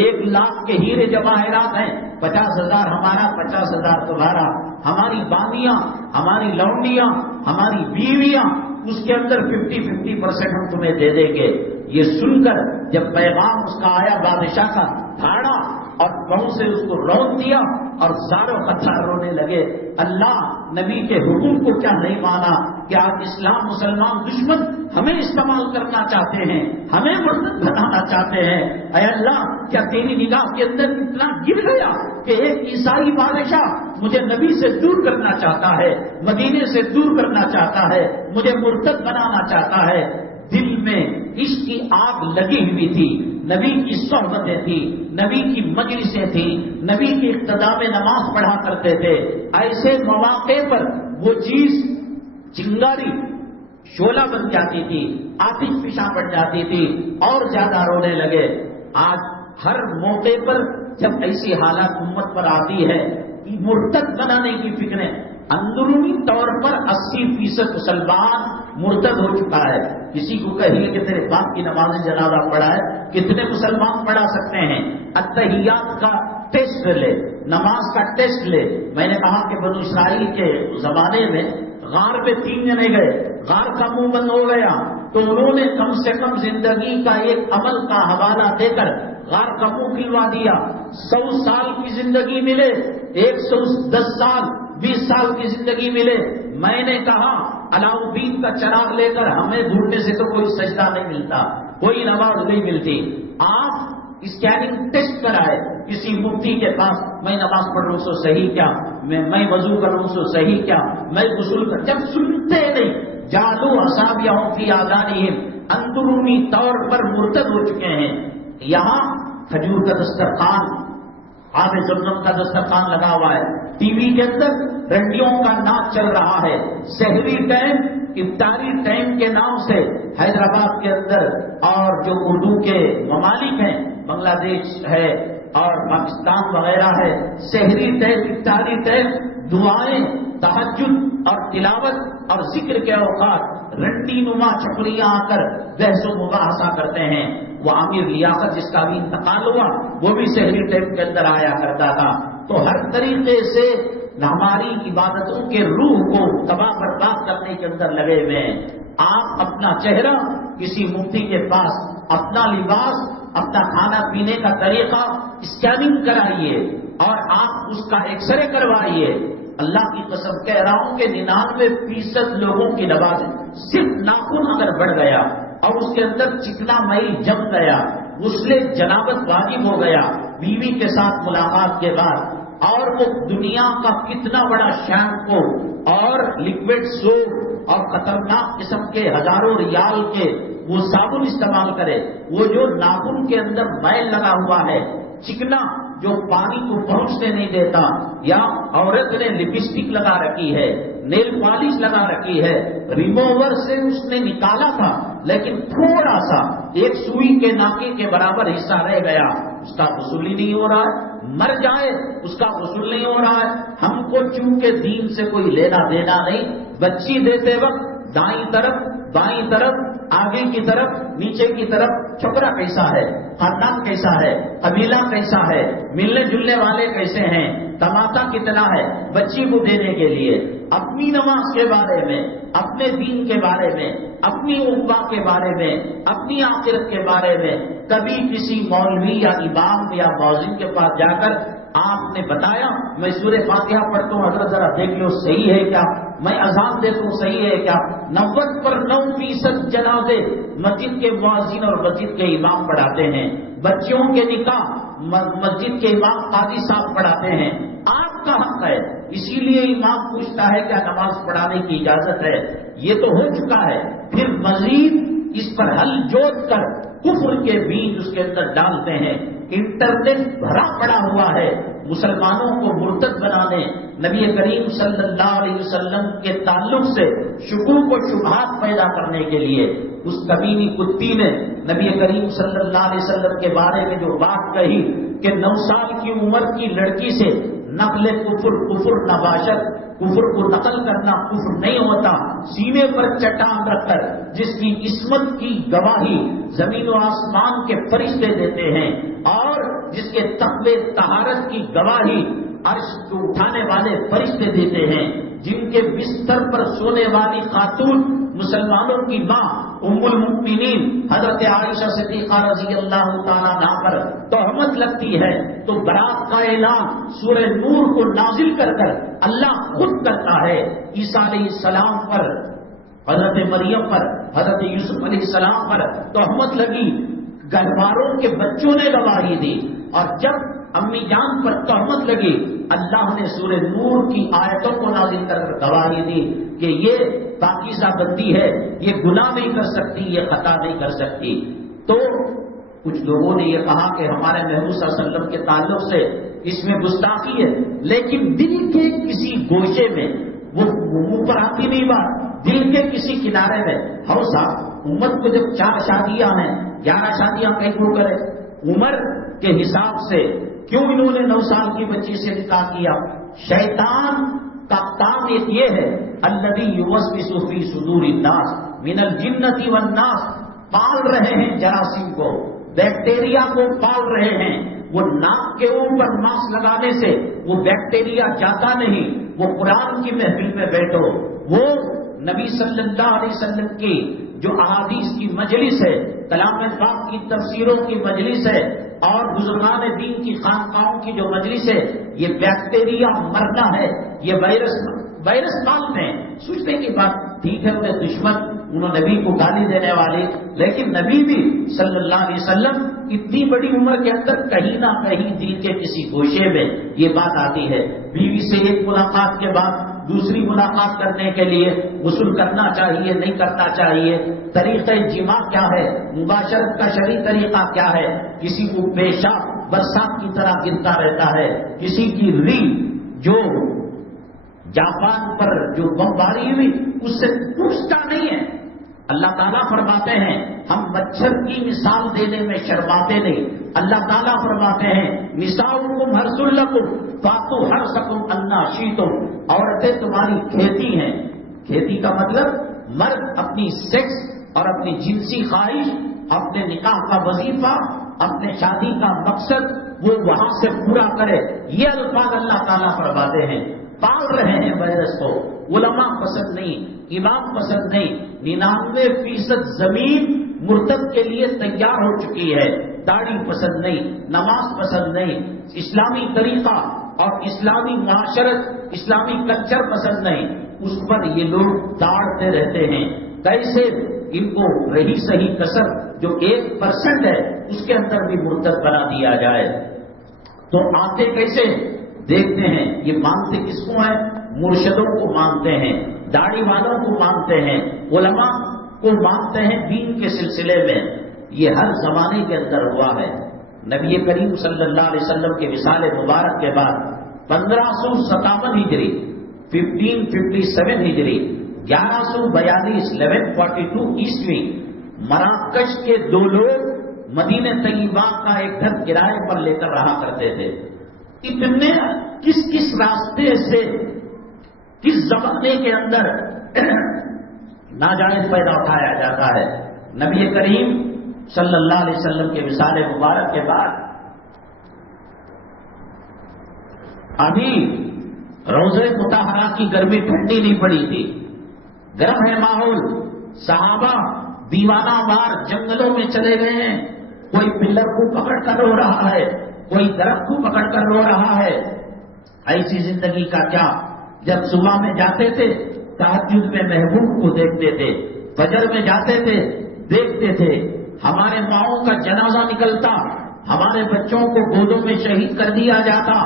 1 لاکھ کے ہیرے جواہرات ہیں، 50,000 ہمارا، 50,000 تمہارا، ہماری بانیاں، ہماری لونڈیاں، ہماری بیویاں، اس کے اندر 50-50% ہم تمہیں دے دیں گے۔ یہ سن کر جب پیغام اس کا آیا بادشاہ کا دھاڑا اور پاؤں سے اس کو رون دیا اور زارو خطار رونے لگے. اللہ نبی کے حکم کو کیا نہیں مانا کہ آج اسلام مسلمان دشمن ہمیں استعمال کرنا چاہتے ہیں, ہمیں مرتد بنانا چاہتے ہیں. اے اللہ کیا تیری نگاہ کے اندر اتنا گر گیا کہ ایک عیسائی بادشاہ مجھے نبی سے دور کرنا چاہتا ہے, مدینے سے دور کرنا چاہتا ہے, مجھے مرتد بنانا چاہتا ہے. دل میں عشق کی آگ لگی ہوئی تھی, نبی کی صحبتیں تھی, نبی کی مجلسیں تھی, نبی کی اقتداء میں نماز پڑھا کرتے تھے. ایسے مواقع پر وہ چیز چنگاری شعلہ بن جاتی تھی, آتش فشاں بن جاتی تھی, اور زیادہ رونے لگے. آج ہر موقع پر جب ایسی حالات امت پر آتی ہے, مرتد بنانے کی فکریں, اندرونی طور پر 80% مسلمان مرتد ہو چکا ہے. کسی کو کہیے کہ تیرے باپ کی نماز جنازہ پڑھا ہے, کتنے مسلمان پڑھا سکتے ہیں؟ اتحیات کا ٹیسٹ لے, نماز کا ٹیسٹ لے. میں نے کہا کہ بنو اسرائیل کے زمانے میں غار پہ 3 جنے گئے, غار کا منہ بند ہو گیا, تو انہوں نے کم سے کم زندگی کا ایک عمل کا حوالہ دے کر غار کا منہ کھلوا دیا. 100 سال کی زندگی ملے, 110 سال 20 سال کی زندگی ملے. میں نے کہا علاؤدین کا چراغ لے کر ہمیں ڈھونڈنے سے تو کوئی سجدہ نہیں ملتا, کوئی نماز نہیں ملتی. آپ اسکیننگ ٹیسٹ کرائے کسی مفتی کے پاس, میں نماز پڑھ رہا ہوں سو صحیح کیا, میں وضو کر رہا ہوں سو صحیح کیا, میں غسل کر, جب سنتے نہیں جادو اصابعہم فی آذانہم, اندرونی طور پر مرتد ہو چکے ہیں. یہاں کھجور کا دسترخوان, آب زمزم کا دسترخوان لگا ہوا ہے, ٹی وی کے اندر رنڈیوں کا ناچ چل رہا ہے, سحری ٹائم افطاری ٹائم کے نام سے حیدرآباد کے اندر اور جو اردو کے ممالک ہیں, بنگلہ دیش ہے اور پاکستان وغیرہ ہے, سحری ٹائم افطاری ٹائم دعائیں, تہجد اور تلاوت اور ذکر کے اوقات رنڈی نما چھپڑیاں آ کر بحث و مباحثہ کرتے ہیں. وہ عامر لیاقت جس کا بھی انتقال ہوا وہ بھی سحری ٹائم کے اندر آیا کرتا تھا. تو ہر طریقے سے ہماری عبادتوں کے روح کو تباہ برباد کرنے کے اندر لگے ہوئے ہیں. آپ اپنا چہرہ کسی مفتی کے پاس, اپنا لباس, اپنا کھانا پینے کا طریقہ اسکیننگ کرائیے اور آپ اس کا ایکس رے کروائیے. اللہ کی قسم کہہ رہا ہوں کہ 99% لوگوں کی نماز صرف ناخن اگر بڑھ گیا اور اس کے اندر چکنا میل جم گیا, غسل جنابت واجب ہو گیا بیوی کے ساتھ ملاقات کے بعد, اور وہ دنیا کا کتنا بڑا شیمپو اور لیکوڈ سوپ اور خطرناک قسم کے ہزاروں ریال کے وہ صابن استعمال کرے, وہ جو ناخن کے اندر میل لگا ہوا ہے, چکنا جو پانی کو پہنچنے نہیں دیتا, یا عورت نے لپسٹک لگا رکھی ہے, نیل پالش لگا رکھی ہے, ریموور سے اس نے نکالا تھا لیکن تھوڑا سا ایک سوئی کے ناکے کے برابر حصہ رہ گیا, اس کا غسل ہی نہیں ہو رہا ہے. مر جائے اس کا غسل نہیں ہو رہا ہے. ہم کو چونکہ دین سے کوئی لینا دینا نہیں, بچی دیتے وقت دائیں طرف بائیں طرف آگے کی طرف نیچے کی طرف چھپرا کیسا ہے, خاندان کیسا ہے, قبیلہ کیسا ہے, ملنے جلنے والے کیسے ہیں, تماتا کتنا ہے, بچی کو دینے کے لیے اپنی نماز کے بارے میں, اپنے دین کے بارے میں, اپنی عقبہ کے بارے میں, اپنی آخرت کے بارے میں کبھی کسی مولوی یا امام یا مؤذن کے پاس جا کر آپ نے بتایا میں سورہ فاتحہ پڑھتا ہوں, حضرت ذرا دیکھ لو صحیح ہے کیا, میں اذان دیتا ہوں صحیح ہے کیا. 90% جنازے مسجد کے مؤذن اور مسجد کے امام پڑھاتے ہیں, بچیوں کے نکاح مسجد کے امام قاضی صاحب پڑھاتے ہیں. آپ کا حق ہے, اسی لیے امام پوچھتا ہے کیا نماز پڑھانے کی اجازت ہے. یہ تو ہو چکا ہے, پھر مزید اس پر حل جوڑ کر کفر کے بیج اس کے اندر ڈالتے ہیں. انٹرنیٹ بھرا پڑا ہوا ہے مسلمانوں کو مرتد بنانے, نبی کریم صلی اللہ علیہ وسلم کے تعلق سے شکوک و شبہات پیدا کرنے کے لیے. اس کمینی کتی نے نبی کریم صلی اللہ علیہ وسلم کے بارے میں جو بات کہی کہ 9 سال کی عمر کی لڑکی سے نقل کفر نباشت, کفر کو نقل کرنا کفر نہیں ہوتا. سینے پر چٹان رکھ کر جس کی عصمت کی گواہی زمین و آسمان کے فرشتے دیتے ہیں اور جس کے تقوی طہارت کی گواہی عرش کو اٹھانے والے فرشتے دیتے ہیں, جن کے بستر پر سونے والی خاتون مسلمانوں کی ماں ام المؤمنین حضرت عائشہ صدیقہ رضی اللہ تعالیٰ عنہا پر تہمت لگتی ہے تو برات کا اعلان سورہ نور کو نازل کر کر اللہ خود کرتا ہے۔ عیسیٰ علیہ السلام پر، حضرت مریم پر، حضرت یوسف علیہ السلام پر تہمت لگی، گھر والوں کے بچوں نے گواہی دی، اور جب امی جان پر تہمت لگی اللہ نے سورہ نور کی آیتوں کو نازل کر گواہی دی کہ یہ پاکیزہ بندی ہے، یہ گناہ نہیں کر سکتی، یہ خطا نہیں کر سکتی۔ تو کچھ لوگوں نے یہ کہا کہ ہمارے محبوب صلی اللہ علیہ وسلم کے تعلق سے اس میں گستاخی ہے، لیکن دل کے کسی گوشے میں وہ منہ پر آتی نہیں بات، دل کے کسی کنارے میں ہو صاحب امت کو جب 4 شادیاں ہیں 11 شادیاں کہیں کیوں کرے؟ عمر کے حساب سے کیوں انہوں نے 9 سال کی بچی سے نکاح کیا؟ شیطان کا کام ایک یہ ہے الذی یوسوس فی صدور الناس من الجنۃ والناس، پال رہے ہیں جراثیم کو، بیکٹیریا کو پال رہے ہیں۔ وہ ناک کے اوپر ماسک لگانے سے وہ بیکٹیریا جاتا نہیں۔ وہ قرآن کی محفل میں بیٹھو، وہ نبی صلی اللہ علیہ وسلم کی جو احادیث کی مجلس ہے، کلام پاک کی تفسیروں کی مجلس ہے، اور بزرگان دین کی خانقاہوں کی جو مجلس ہے، یہ بیکٹیریا مرنا ہے، یہ وائرس مانتے ہیں۔ سوچنے کی بات ٹھیک ہے، انہیں دشمن، انہوں نبی کو گالی دینے والے، لیکن نبی بھی صلی اللہ علیہ وسلم اتنی بڑی عمر کے اندر کہیں نہ کہیں دل کے کسی گوشے میں یہ بات آتی ہے۔ بیوی سے ایک ملاقات کے بعد دوسری ملاقات کرنے کے لیے غسل کرنا چاہیے نہیں کرنا چاہیے، طریقہ جماع کیا ہے، مباشرت کا شرعی طریقہ کیا ہے، کسی کو پیشاب برسات کی طرح گرتا رہتا ہے، کسی کی ری جو جاپان پر جو بمباری ہوئی اس سے پوچھتا نہیں ہے۔ اللہ تعالیٰ فرماتے ہیں ہم مچھر کی مثال دینے میں شرماتے نہیں۔ اللہ تعالیٰ فرماتے ہیں نساؤکم حرث لکم فاتوا حرثکم انا شئتم، عورتیں تمہاری کھیتی ہیں۔ کھیتی کا مطلب مرد اپنی سیکس اور اپنی جنسی خواہش، اپنے نکاح کا وظیفہ، اپنے شادی کا مقصد وہ وہاں سے پورا کرے۔ یہ الفاظ اللہ تعالیٰ فرماتے ہیں۔ پال رہے ہیں وائرس کو، علماء پسند نہیں، امام پسند نہیں، 99% زمین مرتد کے لیے تیار ہو چکی ہے۔ داڑھی پسند نہیں، نماز پسند نہیں، اسلامی طریقہ اور اسلامی معاشرت، اسلامی کلچر پسند نہیں، اس پر یہ لوگ داڑتے رہتے ہیں۔ کیسے ان کو رہی صحیح کسر جو 1% ہے اس کے اندر بھی مرتد بنا دیا جائے؟ تو آتے کیسے دیکھتے ہیں، یہ مانتے کس کو ہیں؟ مرشدوں کو مانتے ہیں، داڑھی والوں کو مانتے ہیں، علماء کو مانتے ہیں دین کے سلسلے میں۔ یہ ہر زمانے کے اندر ہوا ہے۔ نبی کریم صلی اللہ علیہ وسلم کے وصال مبارک کے بعد 1557 ہجری، 1557 ہجری، 1142 1142 عیسوی، مراکش کے 2 لوگ مدینہ طیبہ کا ایک گھر کرائے پر لے کر رہا کرتے تھے۔ اتنے کس راستے سے کس زمانے کے اندر ناجائز پیدا اٹھایا جاتا ہے۔ نبی کریم صلی اللہ علیہ وسلم کے وصال مبارک کے بعد ابھی روضہ مطہرہ کی گرمی ٹھنڈی نہیں پڑی تھی، گرم ہے ماحول، صحابہ دیوانہ وار جنگلوں میں چلے گئے ہیں، کوئی پلر کو پکڑ کر رو رہا ہے، کوئی درخت کو پکڑ کر رو رہا ہے۔ ایسی زندگی کا کیا؟ جب صبح میں جاتے تھے تہجد میں محبوب کو دیکھتے تھے، فجر میں جاتے تھے دیکھتے تھے، ہمارے ماؤں کا جنازہ نکلتا، ہمارے بچوں کو گودوں میں شہید کر دیا جاتا،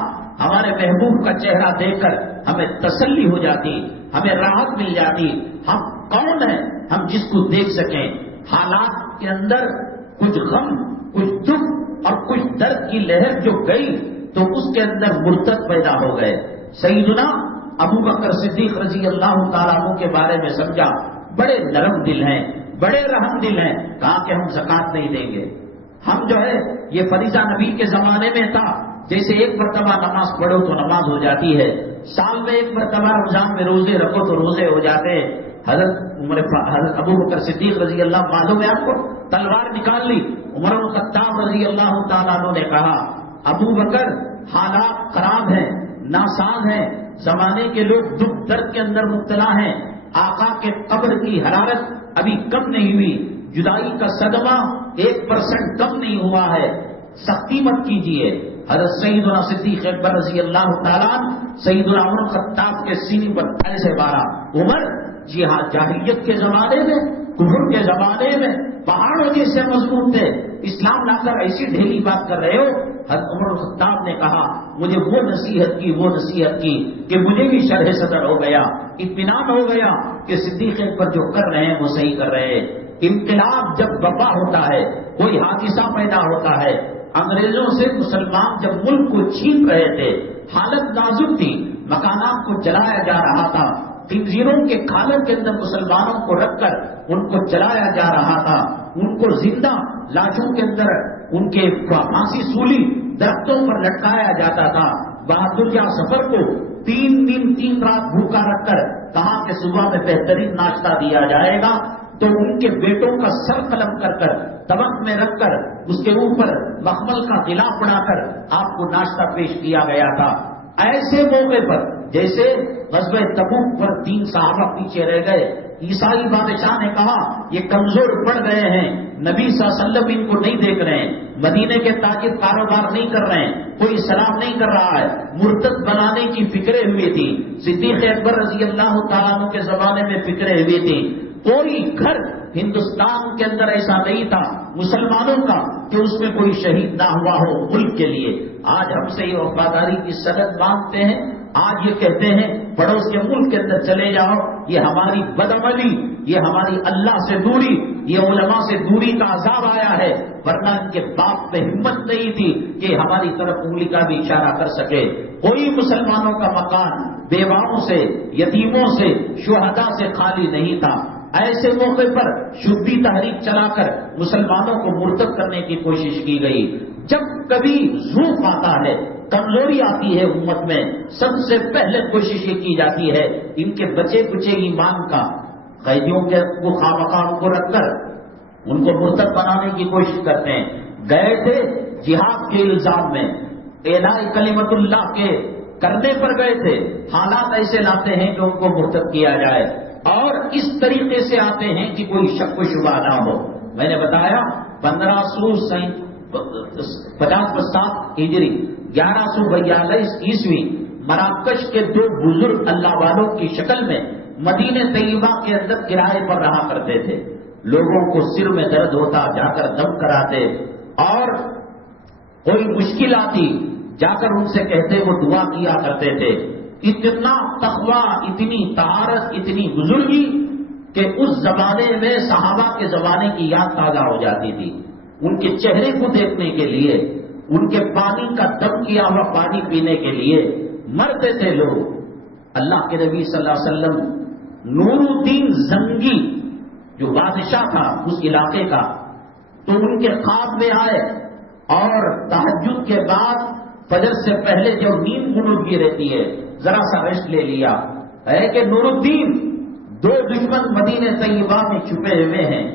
ہمارے محبوب کا چہرہ دیکھ کر ہمیں تسلی ہو جاتی، ہمیں راحت مل جاتی۔ ہم کون ہیں ہم جس کو دیکھ سکیں؟ حالات کے اندر کچھ غم، کچھ دکھ اور کچھ درد کی لہر جو گئی تو اس کے اندر مرتد پیدا ہو گئے۔ سیدنا ابو بکر صدیق رضی اللہ تعالیٰ عنہ کے بارے میں سمجھا، بڑے نرم دل ہیں، بڑے رحم دل ہیں، کہا کہ ہم زکوٰۃ نہیں دیں گے، ہم جو ہے یہ فریضہ نبی کے زمانے میں تھا، جیسے ایک مرتبہ نماز پڑھو تو نماز ہو جاتی ہے، سال میں ایک مرتبہ رمضان میں روزے رکھو تو روزے ہو جاتے ہیں۔ حضرت ابو بکر صدیق رضی اللہ، معلوم ہے آپ کو، تلوار نکال لی۔ عمر الخطاب رضی اللہ تعالیٰ عنہ نے کہا ابو بکر حالات خراب ہیں، ناساز ہیں، زمانے کے لوگ دکھ درد کے اندر مبتلا ہیں، آقا کے قبر کی حرارت ابھی کم نہیں ہوئی، جدائی کا صدمہ 1% کم نہیں ہوا ہے، سختی مت کیجیے۔ حضرت سیدنا صدیق اکبر رضی اللہ تعالیٰ سیدنا عمر خطاب کے سینے پر ایسے مارا۔ عمر جی ہاں، جاہلیت کے زمانے میں، کفر کے زمانے میں پہاڑوں جیسے مضبوط تھے، اسلام لا کر ایسی ڈھیلی بات کر رہے ہو۔ حضرت عمر خطاب نے کہا مجھے وہ نصیحت کی کہ مجھے بھی شرح صدر ہو گیا، اطمینان ہو گیا کہ صدیق اکبر جو کر رہے ہیں وہ صحیح کر رہے ہیں۔ انقلاب جب برپا ہوتا ہے، کوئی حادثہ پیدا ہوتا ہے، انگریزوں سے مسلمان جب ملک کو چھین رہے تھے، حالت نازک تھی، مکانات کو جلایا جا رہا تھا، خنزیروں کے کھالوں کے اندر مسلمانوں کو رکھ کر ان کو جلایا جا رہا تھا، ان کو زندہ لاشوں کے اندر ان کے پھانسی سولی درختوں پر لٹکایا جاتا تھا۔ بہادر شاہ ظفر کو 3 دن 3 رات بھوکا رکھ کر کہا کہ صبح میں بہترین ناشتہ دیا جائے گا، تو ان کے بیٹوں کا سر قلم کر کر طبق میں رکھ کر اس کے اوپر مخمل کا غلاف بنا کر آپ کو ناشتہ پیش کیا گیا تھا۔ ایسے موقع پر جیسے غزوہ تبوک پر 3 صحابہ پیچھے رہ گئے، عیسائی بادشاہ نے کہا یہ کمزور پڑ گئے ہیں، نبی صلی اللہ علیہ وسلم ان کو نہیں دیکھ رہے ہیں، مدینے کے تاجر کاروبار نہیں کر رہے ہیں، کوئی سلام نہیں کر رہا ہے، مرتد بنانے کی فکریں ہوئی تھی۔ صدیق اکبر رضی اللہ تعالیٰ عنہ کے زمانے میں فکریں ہوئی تھی۔ کوئی گھر ہندوستان کے اندر ایسا نہیں تھا مسلمانوں کا کہ اس میں کوئی شہید نہ ہوا ہو ملک کے لیے۔ آج ہم سے یہ وفاداری کی سند مانگتے ہیں، آج یہ کہتے ہیں پڑوس کے ملک کے اندر چلے جاؤ، یہ ہماری بدعملی، یہ ہماری اللہ سے دوری، یہ علماء سے دوری کا عذاب آیا ہے، ورنہ ان کے باپ پہ ہمت نہیں تھی کہ ہماری طرف انگلی کا بھی اشارہ کر سکے۔ کوئی مسلمانوں کا مکان بیواؤں سے، یتیموں سے، شہداء سے خالی نہیں تھا۔ ایسے موقع پر شدی تحریک چلا کر مسلمانوں کو مرتد کرنے کی کوشش کی گئی۔ جب کبھی ضعف آتا ہے، کمزوری آتی ہے امت میں، سب سے پہلے کوشش یہ کی جاتی ہے ان کے بچے کچے ایمان کا، قیدیوں کے کو خامخواہ کو رکھ کر ان کو مرتد بنانے کی کوشش کرتے ہیں۔ گئے تھے جہاد کے الزام میں، اعلاء کلمت اللہ کے کرنے پر گئے تھے، حالات ایسے لاتے ہیں کہ ان کو مرتد کیا جائے، اور اس طریقے سے آتے ہیں کہ کوئی شک و شبہ نہ ہو۔ میں نے بتایا 1557 ہجری 1142 عیسوی مراکش کے 2 بزرگ اللہ والوں کی شکل میں مدینہ طیبہ کے اندر کرائے پر رہا کرتے تھے۔ لوگوں کو سر میں درد ہوتا جا کر دم کراتے، اور کوئی مشکل آتی جا کر ان سے کہتے، وہ دعا کیا کرتے تھے۔ اتنا تقویٰ، اتنی طہارت، اتنی بزرگی کہ اس زمانے میں صحابہ کے زمانے کی یاد تازہ ہو جاتی تھی۔ ان کے چہرے کو دیکھنے کے لیے، ان کے پانی کا دم کیا ہوا پانی پینے کے لیے مرتے تھے لوگ۔ اللہ کے نبی صلی اللہ علیہ وسلم نور الدین زنگی جو بادشاہ تھا اس علاقے کا، تو ان کے خواب میں آئے، اور تہجد کے بعد فجر سے پہلے جو نیند غنودگی رہتی ہے ذرا سا ریسٹ لے لیا ہے کہ نور الدین 2 دشمن مدینہ طیبہ میں چھپے ہوئے ہیں،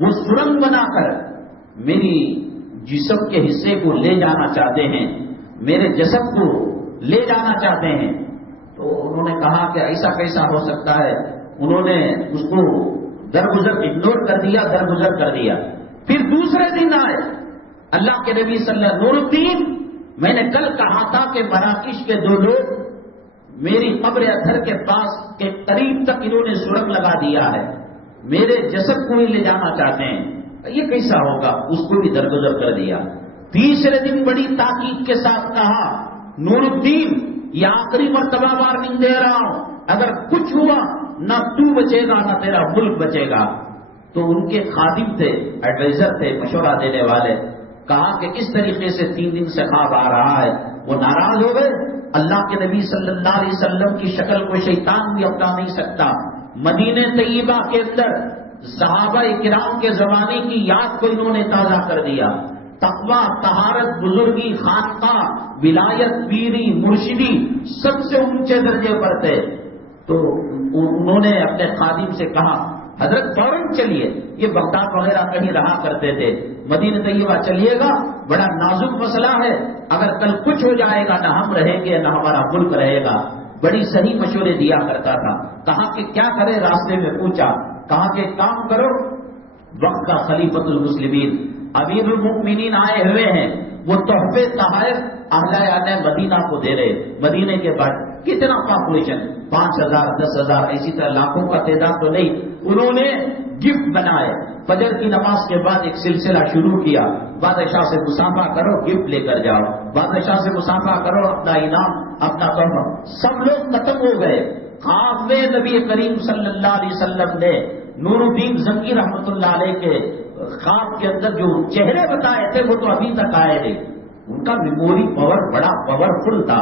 وہ سرنگ بنا کر میری جسم کے حصے کو لے جانا چاہتے ہیں، میرے جسد کو لے جانا چاہتے ہیں۔ تو انہوں نے کہا کہ ایسا کیسا ہو سکتا ہے؟ انہوں نے اس کو درگزر اگنور کر دیا، درگزر کر دیا۔ پھر دوسرے دن آئے اللہ کے نبی صلی اللہ علیہ وسلم، نور الدین میں نے کل کہا تھا کہ مراکش کے 2 لوگ میری قبر اطہر کے پاس کے قریب تک انہوں نے سرنگ لگا دیا ہے، میرے جسد کو ہی لے جانا چاہتے ہیں، یہ کیسا ہوگا؟ اس کو بھی درگزر کر دیا۔ تیسرے دن بڑی تاکید کے ساتھ کہا، نور الدین یہ آخری مرتبہ وارننگ دے رہا ہوں، اگر کچھ ہوا نہ تو بچے گا نہ تیرا ملک بچے گا۔ تو ان کے خادم تھے، ایڈوائزر تھے، مشورہ دینے والے، کہا کہ اس طریقے سے 3 دن سے خواب آ رہا ہے۔ وہ ناراض ہو گئے۔ اللہ کے نبی صلی اللہ علیہ وسلم کی شکل کو شیطان بھی اپنا نہیں سکتا۔ مدینہ طیبہ کے اندر صحابہ کرام کے زمانے کی یاد کو انہوں نے تازہ کر دیا۔ تقویٰ، طہارت، بزرگی، خانقاہ، ولایت، پیری، مرشدی سب سے اونچے درجے پر تھے۔ تو انہوں نے اپنے خادم سے کہا، حضرت فوراً چلیے، یہ بغداد وغیرہ کہیں رہا کرتے تھے، مدینہ طیبہ چلیے گا، بڑا نازک مسئلہ ہے، اگر کل کچھ ہو جائے گا نہ ہم رہیں گے نہ ہمارا ملک رہے گا۔ بڑی صحیح مشورے دیا کرتا تھا. کہا کہ کیا کرے راستے میں پوچھا, کہا کہ کام کرو, وقت کا خلیفۃ المسلمین امیر المؤمنین آئے ہوئے ہیں, وہ تحفے تحائف اہل مدینہ کو دے رہے. مدینے کے بعد کتنا پاپولیشن, 5,000 10,000 اسی طرح لاکھوں کا تعداد تو نہیں. انہوں نے گفٹ بنائے. فجر کی نماز کے بعد ایک سلسلہ شروع کیا, بادشاہ سے مسافہ کرو, گفٹ لے کر جاؤ, بادشاہ سے مسافہ کرو, اپنا انعام اپنا تحفہ. سب لوگ ختم ہو گئے. خواب میں نبی کریم صلی اللہ علیہ وسلم نے نور الدین زنگی رحمۃ اللہ علیہ کے خواب کے اندر جو چہرے بتائے تھے وہ تو ابھی تک آئے نہیں. ان کا میموری پاور بڑا پاورفل تھا.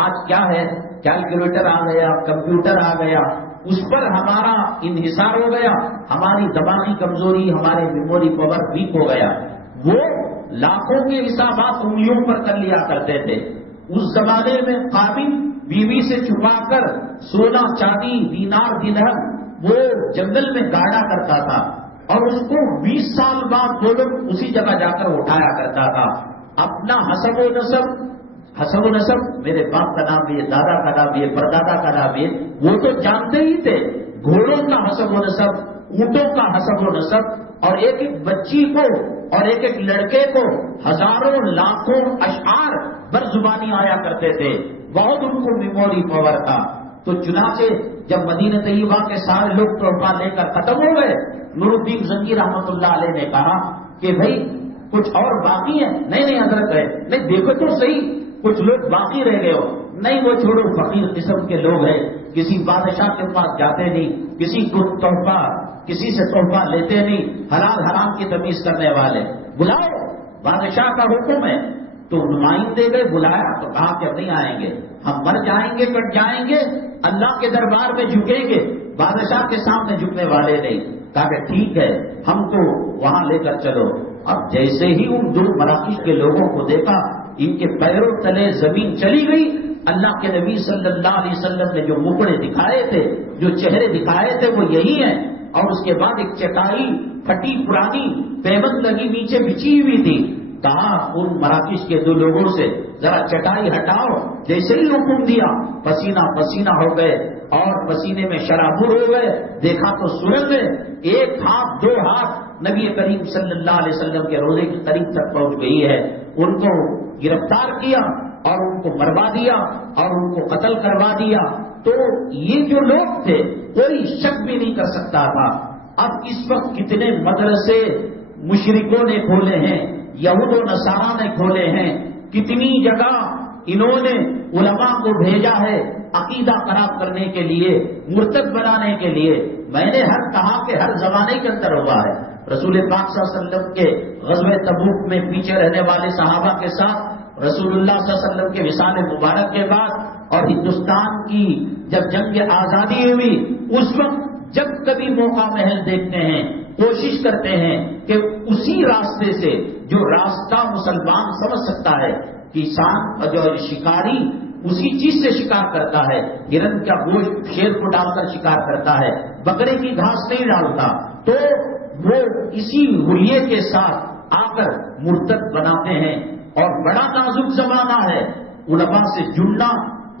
آج کیا ہے, کیلکولیٹر آ گیا, کمپیوٹر آ گیا, اس پر ہمارا انحصار ہو گیا, ہماری دماغی کمزوری, ہمارے میموری پاور ویک ہو گیا. وہ لاکھوں کے حسابات انگلیوں پر کر لیا کرتے تھے. اس زمانے میں قابل بیوی سے چھپا کر سونا چاندی دینار درہم وہ جنگل میں گاڑا کرتا تھا, اور اس کو 20 سال بعد وہ لوگ اسی جگہ جا کر اٹھایا کرتا تھا. اپنا حسب و نسب میرے باپ کا نام بھی ہے, دادا کا نام بھی ہے, پردادا کا نام بھی ہے, وہ تو جانتے ہی تھے. گھوڑوں کا حسب و نسب, اونٹوں کا حسب و نسب, اور ایک ایک بچی کو اور ایک ایک لڑکے کو ہزاروں لاکھوں اشعار بر زبانی آیا کرتے تھے. بہت ان کو میموری پاور تھا. تو چنانچہ جب مدینہ طیبہ کے سارے لوگ تحفہ لے کر ختم ہو گئے, نور الدین زنگی رحمۃ اللہ علیہ نے کہا کہ بھائی کچھ اور باقی ہے. نہیں حضرت ہے, نہیں دیکھو تو صحیح, کچھ لوگ باقی رہ گئے ہو. نہیں وہ چھوڑو, فقیر قسم کے لوگ ہیں, کسی بادشاہ کے پاس جاتے نہیں, کسی سے تحفہ لیتے نہیں, حلال حرام کی تمیز کرنے والے. بلاؤ, بادشاہ کا حکم ہے. تو نمائندے گئے, بلایا تو کہا کہ اب نہیں آئیں گے, ہم مر جائیں گے, کٹ جائیں گے, اللہ کے دربار میں جھکیں گے, بادشاہ کے سامنے جھکنے والے نہیں. کہا کہ ٹھیک ہے, ہم کو وہاں لے کر چلو. اب جیسے ہی ان دو مراکش کے لوگوں کو دیکھا, ان کے پیروں تلے زمین چلی گئی. اللہ کے نبی صلی اللہ علیہ وسلم نے جو مکڑے دکھائے تھے, جو چہرے دکھائے تھے, وہ یہی ہیں. اور اس کے بعد ایک چٹائی پھٹی پرانی پیمند لگی نیچے بچھی ہوئی تھی. کہا ان مراکش کے دو لوگوں سے ذرا چٹائی ہٹاؤ. جیسے ہی حکم دیا, پسینہ پسینہ ہو گئے اور پسینے میں شرابور ہو گئے. دیکھا تو سورج میں 1 ہاتھ 2 ہاتھ نبی کریم صلی اللہ علیہ وسلم کے روزے کے قریب تک پہنچ گئی ہے. ان کو گرفتار کیا اور ان کو مروا دیا اور ان کو قتل کروا دیا. تو یہ جو لوگ تھے کوئی شک بھی نہیں کر سکتا تھا. اب اس وقت کتنے مدرسے مشرکوں نے کھولے ہیں, یہود و نصارہ نے کھولے ہیں, کتنی جگہ انہوں نے علماء کو بھیجا ہے عقیدہ خراب کرنے کے لیے, مرتد بنانے کے لیے. میں نے کہا کہ ہر زمانے کے اندر ہوا ہے. رسول پاک صلی اللہ علیہ وسلم کے غزوہ تبوک میں پیچھے رہنے والے صحابہ کے ساتھ رسول اللہ صلی اللہ علیہ وسلم کے وصال مبارک کے بعد, اور ہندوستان کی جب جنگ آزادی ہوئی, اس وقت جب کبھی موقع محل دیکھتے ہیں, کوشش کرتے ہیں کہ اسی راستے سے جو راستہ مسلمان سمجھ سکتا ہے, کسان جو شکاری اسی چیز سے شکار کرتا ہے, ہرن کا گوشت شیر کو ڈال کر شکار کرتا ہے, بکرے کی گھاس نہیں ڈالتا, تو وہ اسی حلیے کے ساتھ آ کر مرتد بناتے ہیں. اور بڑا نازک زمانہ ہے, علماء سے جڑنا,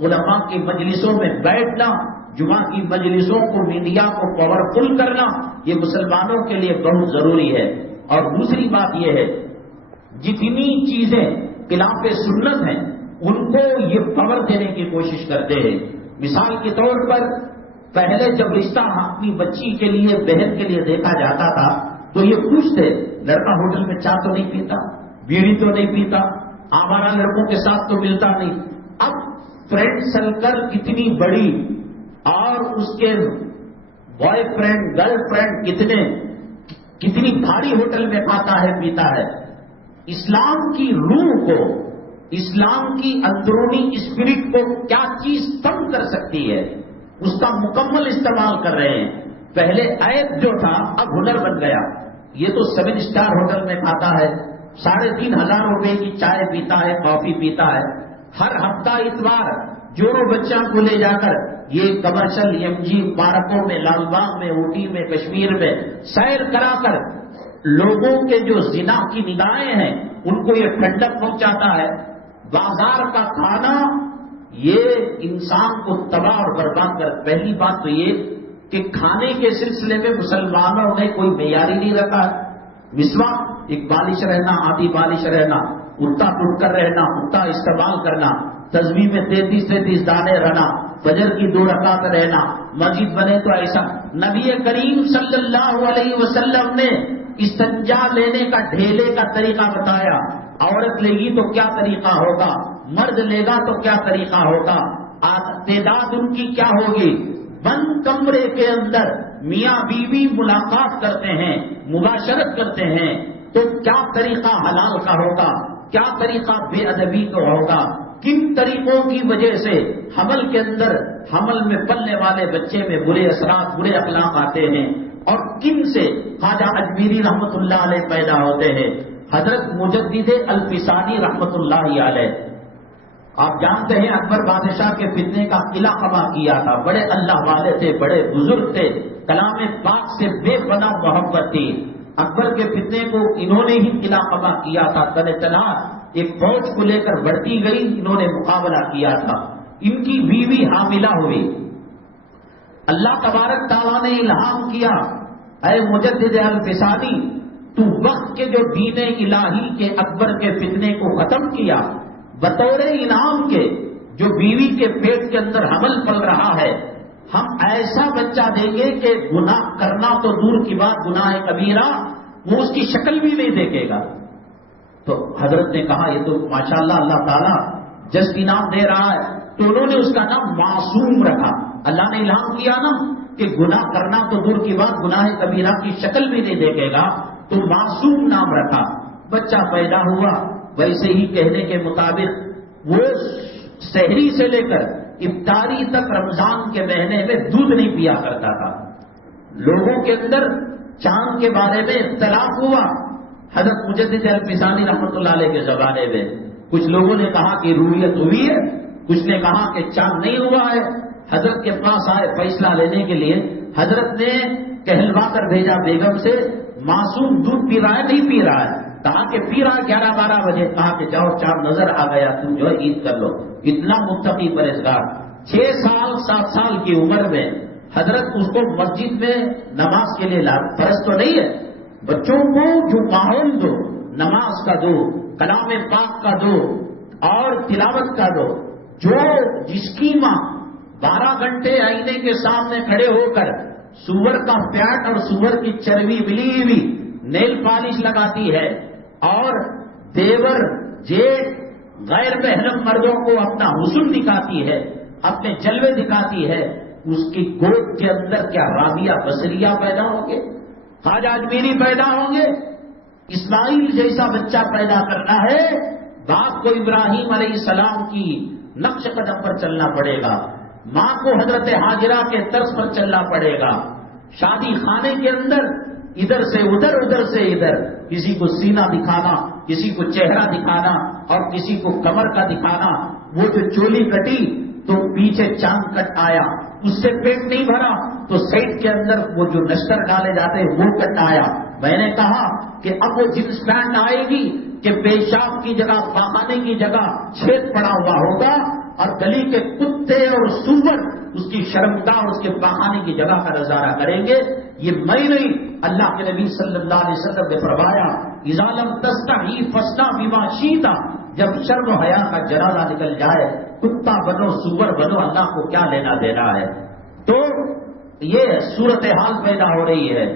علماء کی مجلسوں میں بیٹھنا, جمعہ کی مجلسوں کو میڈیا کو پاورفل کرنا, یہ مسلمانوں کے لیے بہت ضروری ہے. اور دوسری بات یہ ہے, جتنی چیزیں خلاف سنت ہیں ان کو یہ پاور دینے کی کوشش کرتے ہیں. مثال کے طور پر پہلے جب رشتہ اپنی بچی کے لیے, بہن کے لیے دیکھا جاتا تھا تو یہ پوچھتے, لڑکا ہوٹل میں چائے تو نہیں پیتا, بیڑی تو نہیں پیتا, آوارہ لڑکوں کے ساتھ تو ملتا نہیں. اب فرینڈ سرکل کتنی بڑی, اور اس کے بوائے فرینڈ گرل فرینڈ کتنی بھاری ہوٹل میں کھاتا ہے پیتا ہے. اسلام کی روح کو, اسلام کی اندرونی اسپرٹ کو کیا چیز تنگ کر سکتی ہے, اس کا مکمل استعمال کر رہے ہیں. پہلے عیب جو تھا اب ہنر بن گیا. یہ تو 7 اسٹار ہوٹل میں کھاتا ہے, 3,500 روپے کی چائے پیتا ہے, کافی پیتا ہے. ہر ہفتہ اتوار جوڑوں بچہ کو لے جا کر یہ کمرشل MG پارکوں میں, لال باغ میں, اوٹی میں, کشمیر میں سیر کرا کر لوگوں کے جو زنا کی نگاہیں ہیں ان کو یہ ٹھنڈک پہنچاتا ہے. بازار کا کھانا یہ انسان کو تباہ اور برباد کر. پہلی بات تو یہ کہ کھانے کے سلسلے میں مسلمانوں نے کوئی معیاری نہیں رکھا. مسواک ایک بالش رہنا، آدھی بالش رہنا، اٹھتا ٹوٹ کر رہنا، اٹھتا استعمال کرنا، تسبیح میں 33 دانے رہنا، فجر کی 2 رکعت رہنا، مسجد بنے تو ایسا. نبی کریم صلی اللہ علیہ وسلم نے استنجا لینے کا ڈھیلے کا طریقہ بتایا. عورت لے گی تو کیا طریقہ ہوگا، مرد لے گا تو کیا طریقہ ہوگا، تعداد ان کی کیا ہوگی. بند کمرے کے اندر میاں بیوی ملاقات کرتے ہیں، مباشرت کرتے ہیں، تو کیا طریقہ حلال کا ہوگا، کیا طریقہ بے ادبی کا ہوگا. کن طریقوں کی وجہ سے حمل کے اندر، حمل میں پلنے والے بچے میں برے اثرات، برے اخلاق آتے ہیں، اور کن سے خواجہ اجمیری رحمت اللہ علیہ پیدا ہوتے ہیں. حضرت مجدد الفسانی رحمت اللہ علیہ، آپ جانتے ہیں اکبر بادشاہ کے فتنے کا قلعہ قبا کیا تھا. بڑے اللہ والے تھے، بڑے بزرگ تھے، کلام پاک سے بے پناہ محبت تھی. اکبر کے فتنے کو انہوں نے ہی قلعہ قبا کیا تھا. تن تنہا ایک فوج کو لے کر بڑھتی گئی، انہوں نے مقابلہ کیا تھا. ان کی بیوی حاملہ ہوئی. اللہ تبارک تعالیٰ نے الہام کیا، اے مجدد الفسانی، تو وقت کے جو دین الہی کے اکبر کے فتنے کو ختم کیا، بطور انعام کے جو بیوی کے پیٹ کے اندر حمل پل رہا ہے، ہم ایسا بچہ دیں گے کہ گناہ کرنا تو دور کی بات، گناہ کبیرہ وہ اس کی شکل بھی نہیں دیکھے گا. تو حضرت نے کہا یہ تو ماشاءاللہ اللہ تعالیٰ جس انعام دے رہا ہے، تو انہوں نے اس کا نام معصوم رکھا. اللہ نے الہام کیا نا کہ گناہ کرنا تو دور کی بات، گناہ کبیرہ کی شکل بھی نہیں دیکھے گا، تو معصوم نام رکھا. بچہ پیدا ہوا، ویسے ہی کہنے کے مطابق وہ سحری سے لے کر افطاری تک رمضان کے مہینے میں دودھ نہیں پیا کرتا تھا. لوگوں کے اندر چاند کے بارے میں اختلاف ہوا. حضرت مجدد الفسانی رحمۃ اللہ علیہ کے زمانے میں کچھ لوگوں نے کہا کہ رویت ہوئی ہے، کچھ نے کہا کہ چاند نہیں ہوا ہے. حضرت کے پاس آئے فیصلہ لینے کے لیے. حضرت نے کہلوا کر بھیجا بیگم سے، معصوم دودھ پی رہا ہے نہیں پی رہا ہے؟ کہا کہ پی رہا 11-12 بجے. کہا کہ جاؤ چاند نظر آ گیا، تم جو ہے عید کر لو. اتنا متقی پرہیزگار. 6 سال 7 سال کی عمر میں حضرت اس کو مسجد میں نماز کے لیے لا. فرض تو نہیں ہے، بچوں کو جو ماحول دو، نماز کا دو، کلام پاک کا دو اور تلاوت کا دو. جو جس کی ماں 12 گھنٹے آئینے کے سامنے کھڑے ہو کر سور کا پیٹ اور سور کی چربی ملی ہوئی نیل پالش لگاتی ہے، اور دیور جیٹ غیر محرم مردوں کو اپنا حسن دکھاتی ہے، اپنے جلوے دکھاتی ہے، اس کی گود کے اندر کیا رابعہ بصریہ پیدا ہوں گے، خواجہ اجمیری پیدا ہوں گے؟ اسماعیل جیسا بچہ پیدا کرنا ہے، باپ کو ابراہیم علیہ السلام کی نقش قدم پر چلنا پڑے گا، ماں کو حضرت ہاجرہ کے طرز پر چلنا پڑے گا. شادی خانے کے اندر ادھر سے ادھر، ادھر سے ادھر، کسی کو سینہ دکھانا، کسی کو چہرہ دکھانا اور کسی کو کمر کا دکھانا. وہ جو چولی کٹی تو پیچھے چاند کٹ آیا، اس سے پیٹ نہیں بھرا تو سائڈ کے اندر وہ جو نشتر ڈالے جاتے ہیں وہ کٹ آیا. میں نے کہا کہ اب وہ جنس پینٹ آئے گی کہ پیشاب کی جگہ، پاخانے کی جگہ چھید پڑا ہوا ہوگا، اور گلی کے کتے اور سور اس کی شرمگاہ اور اس کے پاخانے کی جگہ کا نظارہ کریں گے. یہ میں نہیں، اللہ کے نبی صلی اللہ علیہ وسلم نے فرمایا اذا لم تستحی فاصنع بما شئت. جب شرم و حیا کا جنازہ نکل جائے، کتا بنو سور بنو، اللہ کو کیا لینا دینا ہے. تو یہ صورتحال پیدا ہو رہی ہے.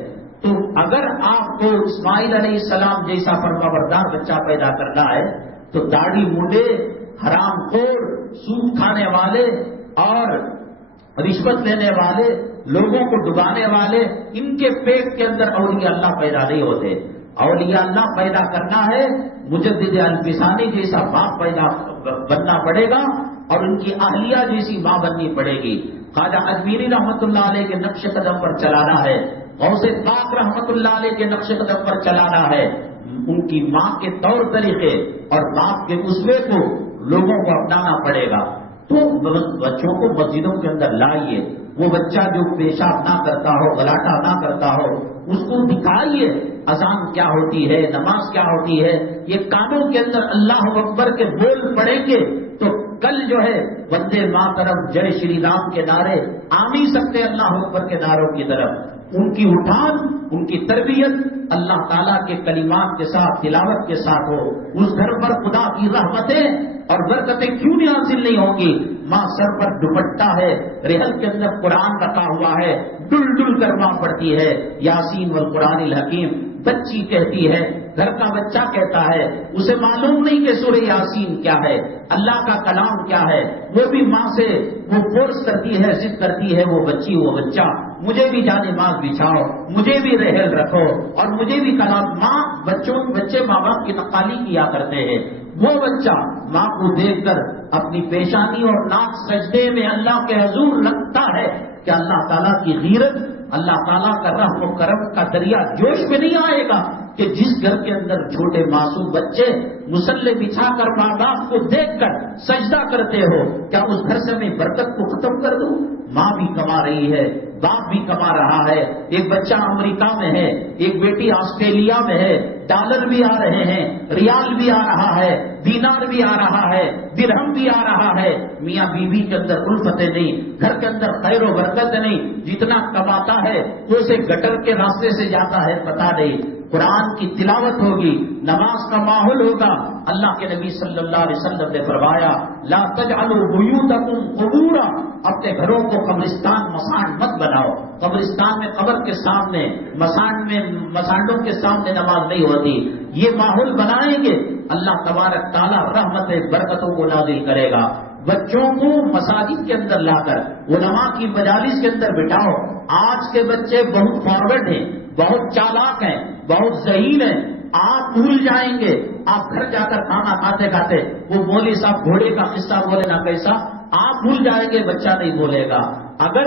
تو اگر آپ کو اسماعیل علیہ السلام جیسا فرمانبردار بچہ پیدا کرنا ہے تو داڑھی منڈے، حرام خور، سود کھانے والے اور رشوت لینے والے، لوگوں کو ڈبانے والے، ان کے پیٹ کے اندر اولیاء اللہ پیدا نہیں ہوتے. اولیاء اللہ پیدا کرنا ہے مجدد الفسانی جیسا باپ پیدا بننا پڑے گا، اور ان کی اہلیہ جیسی ماں بننی پڑے گی. خواجہ اجمیری رحمت اللہ علیہ کے نقش قدم پر چلانا ہے، غوث پاک رحمت اللہ علیہ کے نقش قدم پر چلانا ہے. ان کی ماں کے طور طریقے اور باپ کے اسوے کو لوگوں کو اپنانا پڑے گا. تو بچوں کو مسجدوں کے اندر لائیے. وہ بچہ جو پیشاب نہ کرتا ہو، غلاٹا نہ کرتا ہو، اس کو دکھائیے اذان کیا ہوتی ہے، نماز کیا ہوتی ہے. یہ کانوں کے اندر اللہ اکبر کے بول پڑیں گے تو کل جو ہے وندے ماترم جے شری رام کے نعرے آ نہیں سکتے اللہ اکبر کے نعروں کی طرف. ان کی اٹھان، ان کی تربیت اللہ تعالیٰ کے کلمات کے ساتھ، تلاوت کے ساتھ ہو. اس گھر پر خدا کی رحمتیں اور برکتیں کیوں نہیں حاصل نہیں ہوں گی؟ ماں سر پر دوپٹہ ہے، رحل کے اندر قرآن رکھا ہوا ہے، ڈل ڈل کر ماں پڑتی ہے یاسین والقرآن الحکیم. بچی کہتی ہے، گھر کا بچہ کہتا ہے، اسے معلوم نہیں کہ سورہ یاسین کیا ہے، اللہ کا کلام کیا ہے. وہ بھی ماں سے وہ فورس کرتی ہے، ضد کرتی ہے، وہ بچی وہ بچہ، مجھے بھی جانے ماز بچھاؤ، مجھے بھی رحل رکھو اور مجھے بھی کلام. ماں بچے ماں باپ کی نقالی کیا کرتے ہیں. وہ بچہ ماں کو دیکھ کر اپنی پیشانی اور ناک سجدے میں اللہ کے حضور رکھتا ہے کہ اللہ تعالیٰ کی غیرت، اللہ تعالیٰ کا رحم و کرم کا دریا جوش میں نہیں آئے گا کہ جس گھر کے اندر چھوٹے معصوم بچے مصلے بچھا کر ماں باپ کو دیکھ کر سجدہ کرتے ہو، کیا اس گھر سے میں برکت کو ختم کر دوں؟ ماں بھی کما رہی ہے، باپ بھی کما رہا ہے. ایک بچہ امریکہ میں ہے، ایک بیٹی آسٹریلیا میں ہے، ڈالر بھی آ رہے ہیں، ریال بھی آ رہا ہے، دینار بھی آ رہا ہے، درہم بھی آ رہا ہے. میاں بیوی کے اندر الفتیں نہیں، گھر کے اندر خیر و برکت نہیں. جتنا کماتا ہے تو اسے گٹر کے راستے سے جاتا ہے پتہ نہیں. قرآن کی تلاوت ہوگی، نماز کا ماحول ہوگا. اللہ کے نبی صلی اللہ علیہ وسلم نے فرمایا لا تجعلوا بیوتکم قبورا، اپنے گھروں کو قبرستان مساند مت بناؤ. قبرستان میں قبر کے سامنے، مسانڈوں کے سامنے نماز نہیں ہوتی. یہ ماحول بنائیں گے اللہ تبارک تعالیٰ رحمت برکتوں کو نازل کرے گا. بچوں کو مساجد کے اندر لا کر علماء کی مجالس کے اندر بٹھاؤ. آج کے بچے بہت فارورڈ ہیں، بہت چالاک ہیں، بہت ذہین ہیں. آپ بھول جائیں گے، آپ گھر جا کر کھانا کھاتے کھاتے وہ مولوی صاحب گھوڑے کا قصہ بولے نا کیسا، آپ بھول جائیں گے، بچہ نہیں بولے گا. اگر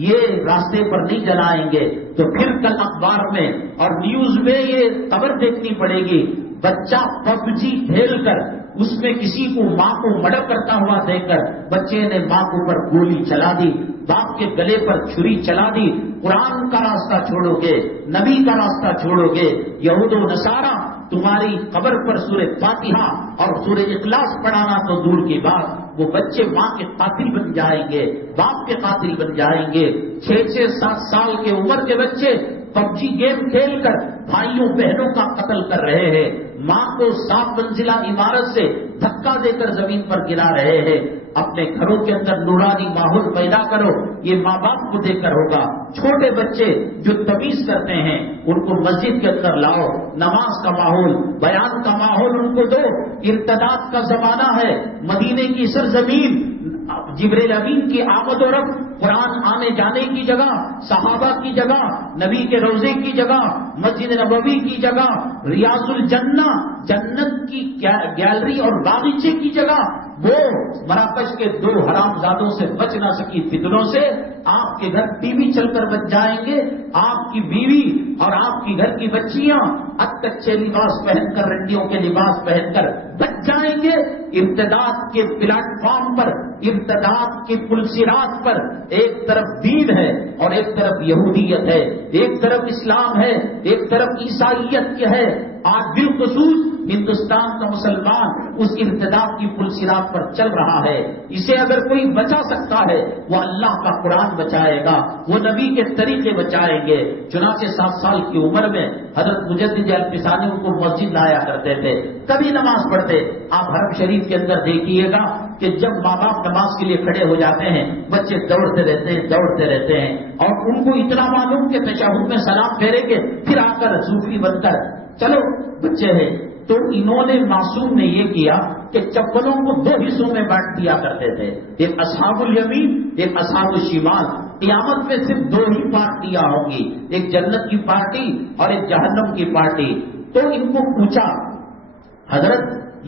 یہ راستے پر نہیں جلائیں گے تو پھر کل اخبار میں اور نیوز میں یہ خبر دیکھنی پڑے گی. بچہ پب جی کھیل کر اس میں کسی کو ماں کو مڈر کرتا ہوا دیکھ کر بچے نے ماں کو پر گولی چلا دی، باپ کے گلے پر چھری چلا دی. قرآن کا راستہ چھوڑو گے، نبی کا راستہ چھوڑو گے. یہود و نصارہ تمہاری قبر پر سورہ فاتحہ اور سورہ اخلاص پڑھانا تو دور کی بات، وہ بچے ماں کے قاتل بن جائیں گے، باپ کے قاتل بن جائیں گے. 6-7 سال کے عمر کے بچے پب جی گیم کھیل کر بھائیوں بہنوں کا قتل کر رہے ہیں، ماں کو 7 منزلہ عمارت سے دھکا دے کر زمین پر گرا رہے ہیں. اپنے گھروں کے اندر نورانی ماحول پیدا کرو، یہ ماں باپ کو دیکھ کر ہوگا. چھوٹے بچے جو تمیز کرتے ہیں ان کو مسجد کے اندر لاؤ، نماز کا ماحول، بیان کا ماحول ان کو دو. ارتداد کا زمانہ ہے، مدینے کی سرزمین، جبریل امین کی آمد و رفت، قرآن آنے جانے کی جگہ، صحابہ کی جگہ، نبی کے روزے کی جگہ، مسجد نبوی کی جگہ، ریاض الجنہ جنت کی گیلری اور باغیچے کی جگہ. وہ مراکش کے 2 حرام زادوں سے بچ نہ سکی فتنوں سے آپ کے گھر ٹی وی چل کر بچ جائیں گے. آپ کی بیوی اور آپ کی گھر کی بچیاں اچھے لباس پہن کر، رنڈیوں کے لباس پہن کر بچ جائیں گے. ارتداد کے پلیٹ فارم پر، ارتداد کے پلسرات پر ایک طرف دین ہے اور ایک طرف یہودیت ہے، ایک طرف اسلام ہے، ایک طرف عیسائیت کی ہے. آج بالخصوص ہندوستان کا مسلمان اس ارتداد کی پلسرات پر چل رہا ہے. اسے اگر کوئی بچا سکتا ہے وہ اللہ کا قرآن بچائے گا، وہ نبی کے طریقے بچائیں گے. چنانچہ 7 سال کی عمر میں حضرت مجدد الفسانی ان کو مسجد لایا کرتے تھے، کبھی نماز پڑھتے. آپ حرم شریف کے اندر دیکھیے گا کہ جب ماں باپ نماز کے لیے کھڑے ہو جاتے ہیں بچے دوڑتے رہتے ہیں اور ان کو اتنا معلوم کہ تشہد میں سلام پھیریں گے پھر آ کر صوفی بن کر چلو بچے ہیں. تو انہوں نے معصوم نے یہ کیا کہ چپلوں کو 2 حصوں میں بانٹ دیا کرتے تھے، ایک اصحاب الیمین، ایک اصحاب الشمال. قیامت میں صرف 2 ہی پارٹیاں ہوں گی، ایک جنت کی پارٹی اور ایک جہنم کی پارٹی. تو ان کو پوچھا حضرت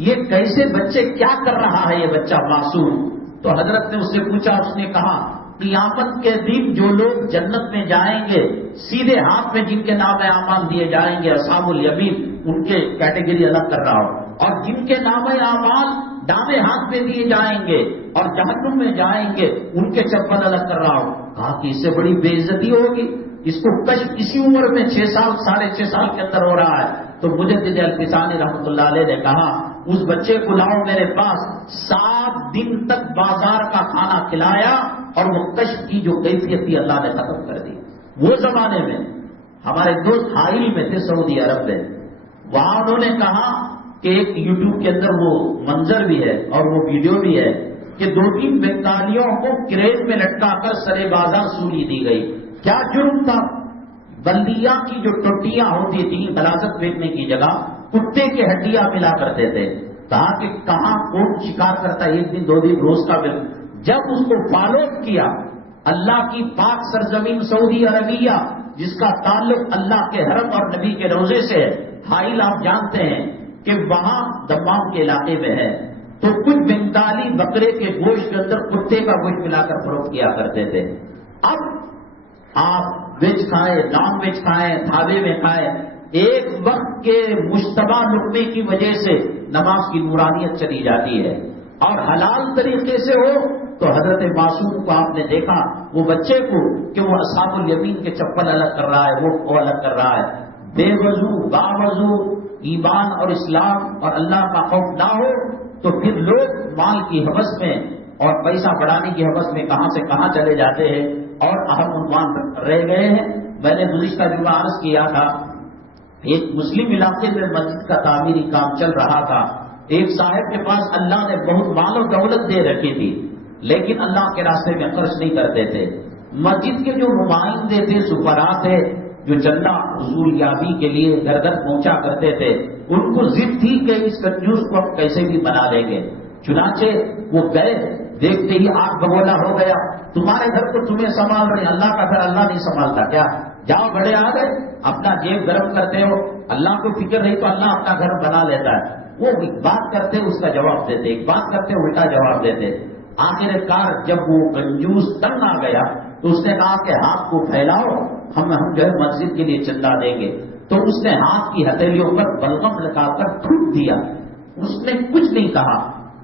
یہ کیسے بچے کیا کر رہا ہے یہ بچہ معصوم؟ تو حضرت نے اس سے پوچھا، اس نے کہا قیامت کے دن جو لوگ جنت میں جائیں گے سیدھے ہاتھ میں جن کے نام اعمال دیے جائیں گے اصحاب الیمین، ان کے کیٹیگری الگ کر رہا ہوں، اور جن کے نام اعمال دائیں ہاتھ میں دیے جائیں گے اور جہنم میں جائیں گے ان کے چپل الگ کر رہا ہوں. کہا کہ اس سے بڑی بے عزتی ہوگی، اس کو کشف اسی عمر میں 6 سال 6.5 سال کے اندر ہو رہا ہے. تو مجدد الفسانی رحمۃ اللہ علیہ نے کہا اس بچے کو لاؤ میرے پاس، 7 دن تک بازار کا کھانا کھلایا اور وہ کشف کی جو کیفیت تھی اللہ نے ختم کر دی۔ وہ زمانے میں ہمارے دوست حائل میں تھے سعودی عرب میں، وہاں انہوں نے کہا کہ ایک یوٹیوب کے اندر وہ منظر بھی ہے اور وہ ویڈیو بھی ہے کہ 2-3 بنگالیوں کو کریٹ میں لٹکا کر سرے بازار سولی دی گئی۔ کیا جرم تھا؟ بلدیا کی جو ٹوٹیاں ہوتی تھیں غلاظت بیچنے کی جگہ، کتے کی ہڈیاں ملا کرتے تھے۔ کہا کہ کہاں کون شکار کرتا ہے 1 دن 2 دن روز کا بل۔ جب اس کو فالو کیا، اللہ کی پاک سرزمین سعودی عربیہ جس کا تعلق اللہ کے حرم اور نبی کے روزے سے ہے، حائل آپ جانتے ہیں کہ وہاں دمام کے علاقے میں ہے، تو کچھ بنگالی بکرے کے گوشت کے اندر کتے کا گوشت ملا کر فروخت کیا کرتے تھے۔ اب آپ ویج کھائیں، نان ویج کھائیں، ڈھابے میں کھائیں، ایک وقت کے مشتبہ لقمے کی وجہ سے نماز کی نورانیت چلی جاتی ہے۔ اور حلال طریقے سے ہو تو حضرت معصوم کو آپ نے دیکھا، وہ بچے کو کہ وہ اصحاب الیمین کے چپل الگ کر رہا ہے، وہ الگ کر رہا ہے۔ بے وضو باوضو ایمان اور اسلام اور اللہ کا خوف نہ ہو تو پھر لوگ مال کی حوث میں اور پیسہ بڑھانے کی حوث میں کہاں سے کہاں چلے جاتے ہیں اور اہم عنوان رہ گئے ہیں۔ میں نے گزشتہ جمعہ عرض کیا تھا، ایک مسلم علاقے میں مسجد کا تعمیری کام چل رہا تھا، ایک صاحب کے پاس اللہ نے بہت مال و دولت دے رکھی تھی، لیکن اللہ کے راستے میں خرچ نہیں کرتے تھے۔ مسجد کے جو نمائندے تھے، سفراء تھے، جو چندہ حصول یابی کے لیے گھر گھر پہنچا کرتے تھے، ان کو ضد تھی کہ اس کنجوس کو ہم کیسے بھی بنا لیں گے۔ چنانچہ وہ گئے، دیکھتے ہی آگ بگولا ہو گیا، تمہارے گھر کو تمہیں سنبھال رہے ہیں، اللہ کا گھر اللہ نہیں سنبھالتا کیا؟ جاؤ بڑے آ گئے، اپنا جیب گرم کرتے ہو، اللہ کو فکر نہیں تو اللہ اپنا گھر بنا لیتا ہے۔ وہ ایک بات کرتے اس کا جواب دیتے، ایک بات کرتے الٹا جواب دیتے۔ آخر کار جب وہ کنجوس تنگ آ گیا تو اس نے کہا کہ ہاتھ کو پھیلاؤ، ہم جو ہے مسجد کے لیے چندہ دیں گے۔ تو اس نے ہاتھ کی ہتھیلیوں پر بلغم لگا کر تھوک دیا، اس نے کچھ نہیں کہا۔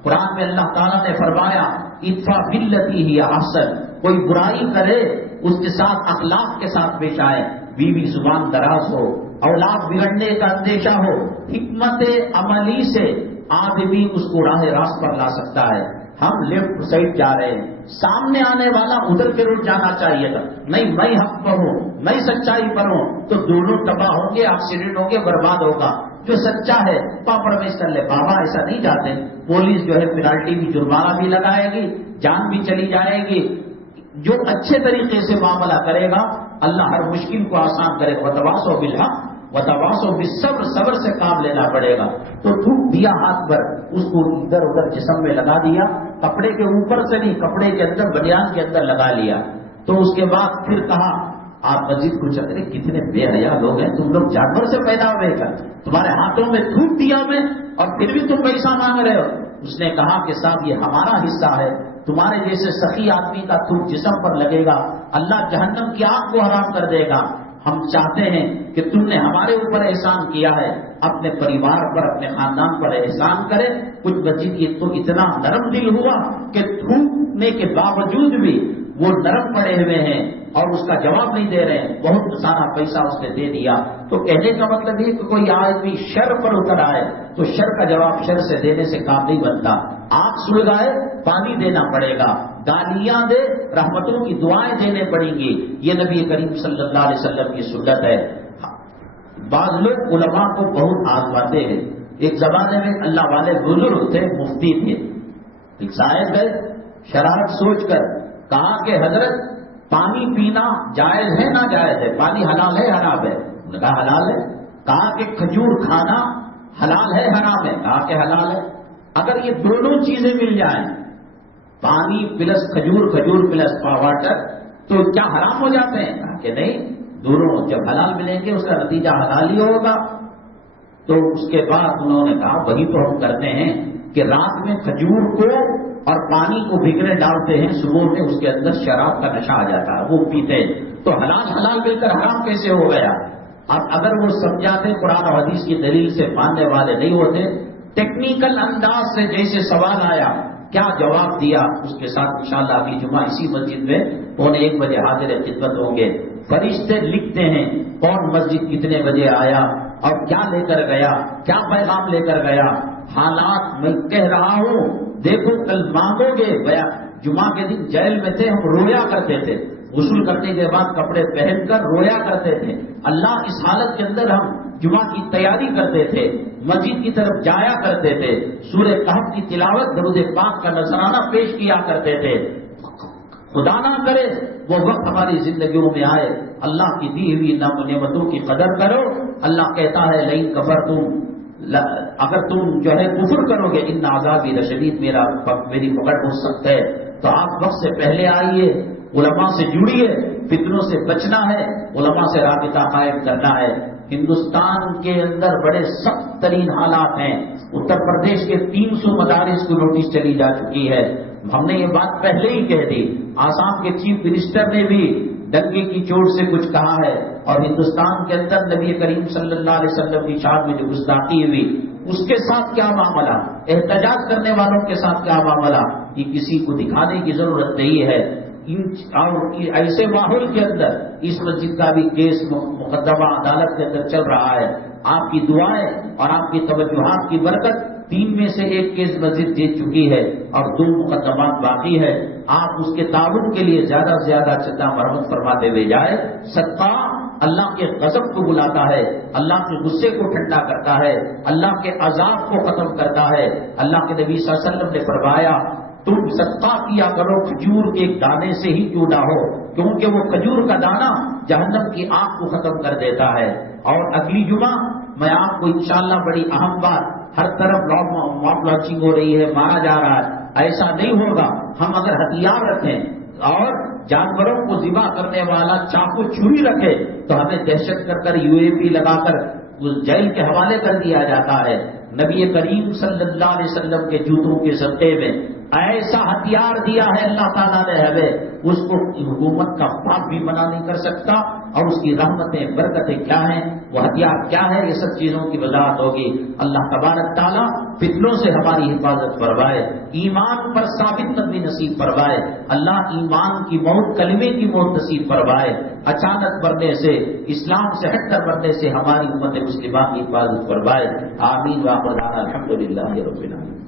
قرآن میں اللہ تعالیٰ نے فرمایا ادفع باللتی ہی احسن، کوئی برائی کرے اس کے ساتھ اخلاق کے ساتھ پیش آئے، بیوی زبان دراز ہو، اولاد بگڑنے کا اندیشہ ہو، حکمت عملی سے آدمی اس کو راہ راست پر لا سکتا ہے۔ ہم لیفٹ سائڈ جا رہے ہیں، سامنے آنے والا ادھر کے روٹ جانا چاہیے تھا، نہیں میں حق پر ہوں، میں سچائی پر ہوں، تو دونوں تباہ ہوں گے، ایکسیڈنٹ ہوں گے، برباد ہوگا۔ جو سچا ہے کمپرومائز کر لے، بابا ایسا نہیں جاتے، پولیس جو ہے پینالٹی بھی جرمانہ بھی لگائے گی، جان بھی چلی جائے گی۔ جو اچھے طریقے سے معاملہ کرے گا اللہ ہر مشکل کو آسان کرے گا۔ وتواصوا بالحق وتواصوا بالصبر، صبر سے کام لینا پڑے گا۔ تو تھوک دیا ہاتھ پر، اس کو ادھر ادھر جسم میں لگا دیا، کپڑے کے اوپر سے نہیں، کپڑے کے اندر بنیان کے اندر لگا لیا۔ تو اس کے بعد پھر کہا آپ مسجد کو چل رہے، کتنے بے حیا لوگ ہیں، تم لوگ جانور سے پیدا ہوئے گا، تمہارے ہاتھوں میں تھوک دیا میں اور پھر بھی تم پیسہ مانگ رہے ہو۔ اس نے کہا کہ صاحب یہ ہمارا حصہ ہے، تمہارے جیسے سخی آدمی کا تھوک جسم پر لگے گا اللہ جہنم کی آگ کو حرام کر دے گا۔ ہم چاہتے ہیں کہ تم نے ہمارے اوپر احسان کیا ہے، اپنے پریوار پر اپنے خاندان پر احسان کرے۔ کچھ مسجد یہ تو اتنا نرم دل ہوا کہ تھوکنے کے باوجود بھی وہ نرم پڑے ہوئے ہیں اور اس کا جواب نہیں دے رہے ہیں، بہت سارا پیسہ اس نے دے دیا۔ تو کہنے کا مطلب یہ کہ کوئی آدمی شر پر اتر آئے تو شر کا جواب شر سے دینے سے کام نہیں بنتا۔ آگ سلگائے پانی دینا پڑے گا، گالیاں دے رحمتوں کی دعائیں دینے پڑیں گی، یہ نبی کریم صلی اللہ علیہ وسلم کی سنت ہے۔ بعض لوگ علماء کو بہت آزماتے ہیں۔ ایک زمانے میں اللہ والے بزرگ تھے، مفتی تھے، ایک صاحب گئے شرارت سوچ کر، کہا کہ حضرت پانی پینا جائز ہے نہ جائز ہے، پانی حلال ہے حرام ہے؟ انہوں نے کہا حلال ہے۔ کہا کہ کھجور کھانا حلال ہے حرام ہے؟ کہا کہ حلال ہے۔ اگر یہ دونوں چیزیں مل جائیں، پانی پلس کھجور، کھجور پلس واٹر، تو کیا حرام ہو جاتے ہیں؟ کہا کہ نہیں، دونوں جب حلال ملیں گے اس کا نتیجہ حلال ہی ہوگا۔ تو اس کے بعد انہوں نے کہا وہی تو ہم کرتے ہیں کہ رات میں کھجور کو اور پانی کو بھگنے ڈالتے ہیں، صبح میں اس کے اندر شراب کا نشہ آ جاتا ہے، وہ پیتے ہیں، تو حلال مل کر حرام کیسے ہو گیا؟ اب اگر وہ سمجھاتے قرآن و حدیث کی دلیل سے ماننے والے نہیں ہوتے، ٹیکنیکل انداز سے جیسے سوال آیا کیا جواب دیا، اس کے ساتھ انشاءاللہ اگلی جمعہ اسی مسجد میں 1:15 بجے حاضر خدمت ہوں گے۔ فرشتے لکھتے ہیں کون مسجد کتنے بجے آیا، اور کیا لے کر گیا، کیا پیغام لے کر گیا۔ حالات میں کہہ رہا ہوں، دیکھو کل مانگو گے۔ جمعہ کے دن جیل میں تھے، ہم رویا کرتے تھے، غسل کرنے کے بعد کپڑے پہن کر رویا کرتے تھے۔ اللہ اس حالت کے اندر ہم جمعہ کی تیاری کرتے تھے، مسجد کی طرف جایا کرتے تھے، سورہ کہف کی تلاوت، درود پاک کا نذرانہ پیش کیا کرتے تھے۔ خدا نہ کرے وہ وقت ہماری زندگیوں میں آئے، اللہ کی دی ہوئی نعمتوں کی قدر کرو۔ اللہ کہتا ہے لئن کفرتم، اگر تم جو ہے کفر کرو گے، ان عذابی لشدید، میری پکڑ ہو سکتا ہے۔ تو آپ وقت سے پہلے آئیے، علماء سے جڑیے، فتنوں سے بچنا ہے، علماء سے رابطہ قائم کرنا ہے۔ ہندوستان کے اندر بڑے سخت ترین حالات ہیں۔ اتر پردیش کے 300 مدارس کو نوٹس چلی جا چکی ہے، ہم نے یہ بات پہلے ہی کہہ دی۔ آسام کے چیف منسٹر نے بھی ڈنگے کی چوٹ سے کچھ کہا ہے، اور ہندوستان کے اندر نبی کریم صلی اللہ علیہ وسلم کی شان میں جو گستاخی ہوئی، اس کے ساتھ کیا معاملہ، احتجاج کرنے والوں کے ساتھ کیا معاملہ، یہ کسی کو دکھانے کی ضرورت نہیں ہے۔ اور ایسے ماحول کے اندر اس مسجد کا بھی کیس مقدمہ عدالت کے اندر چل رہا ہے۔ آپ کی دعائیں اور آپ کی توجہات کی برکت 3 میں سے 1 کیس مسجد جیت چکی ہے اور 2 مقدمات باقی ہے۔ آپ اس کے تعاون کے لیے زیادہ سے زیادہ چندہ مرحمت فرماتے ہوئے جائے۔ صدقہ اللہ کے غضب کو بلاتا ہے، اللہ کے غصے کو ٹھنڈا کرتا ہے، اللہ کے عذاب کو ختم کرتا ہے۔ اللہ کے نبی صلی اللہ علیہ وسلم نے فرمایا تم صدقہ کیا کرو کھجور کے دانے سے ہی کیوں نہ ہو، کیونکہ وہ کھجور کا دانہ جہنم کی آگ کو ختم کر دیتا ہے۔ اور اگلی جمعہ میں آپ کو انشاءاللہ بڑی اہم بات، ہر طرف ماپ لانچنگ ہو رہی ہے، مارا جا رہا ہے، ایسا نہیں ہوگا۔ ہم اگر ہتھیار رکھیں اور جانوروں کو ذبح کرنے والا چاقو چھری رکھے تو ہمیں دہشت کر UAP لگا کر اس جیل کے حوالے کر دیا جاتا ہے۔ نبی کریم صلی اللہ علیہ وسلم کے جوتوں کے صدقے میں ایسا ہتھیار دیا ہے اللہ تعالیٰ نے ہمیں، اس کو حکومت کا باپ بھی منع نہیں کر سکتا، اور اس کی رحمتیں برکتیں کیا ہیں، وہ ہتھیار کیا ہے، یہ سب چیزوں کی وضاحت ہوگی۔ اللہ تبارک تعالیٰ فتنوں سے ہماری حفاظت فرمائے، ایمان پر ثابت قدمی نصیب فرمائے، اللہ ایمان کی موت، کلمے کی موت نصیب فرمائے، اچانک مرنے سے، اسلام سے ہٹ کر مرنے سے ہماری امت مسلمہ کی حفاظت فرمائے۔ آمین۔ وآخر دعوانا الحمدللہ رب العالمین۔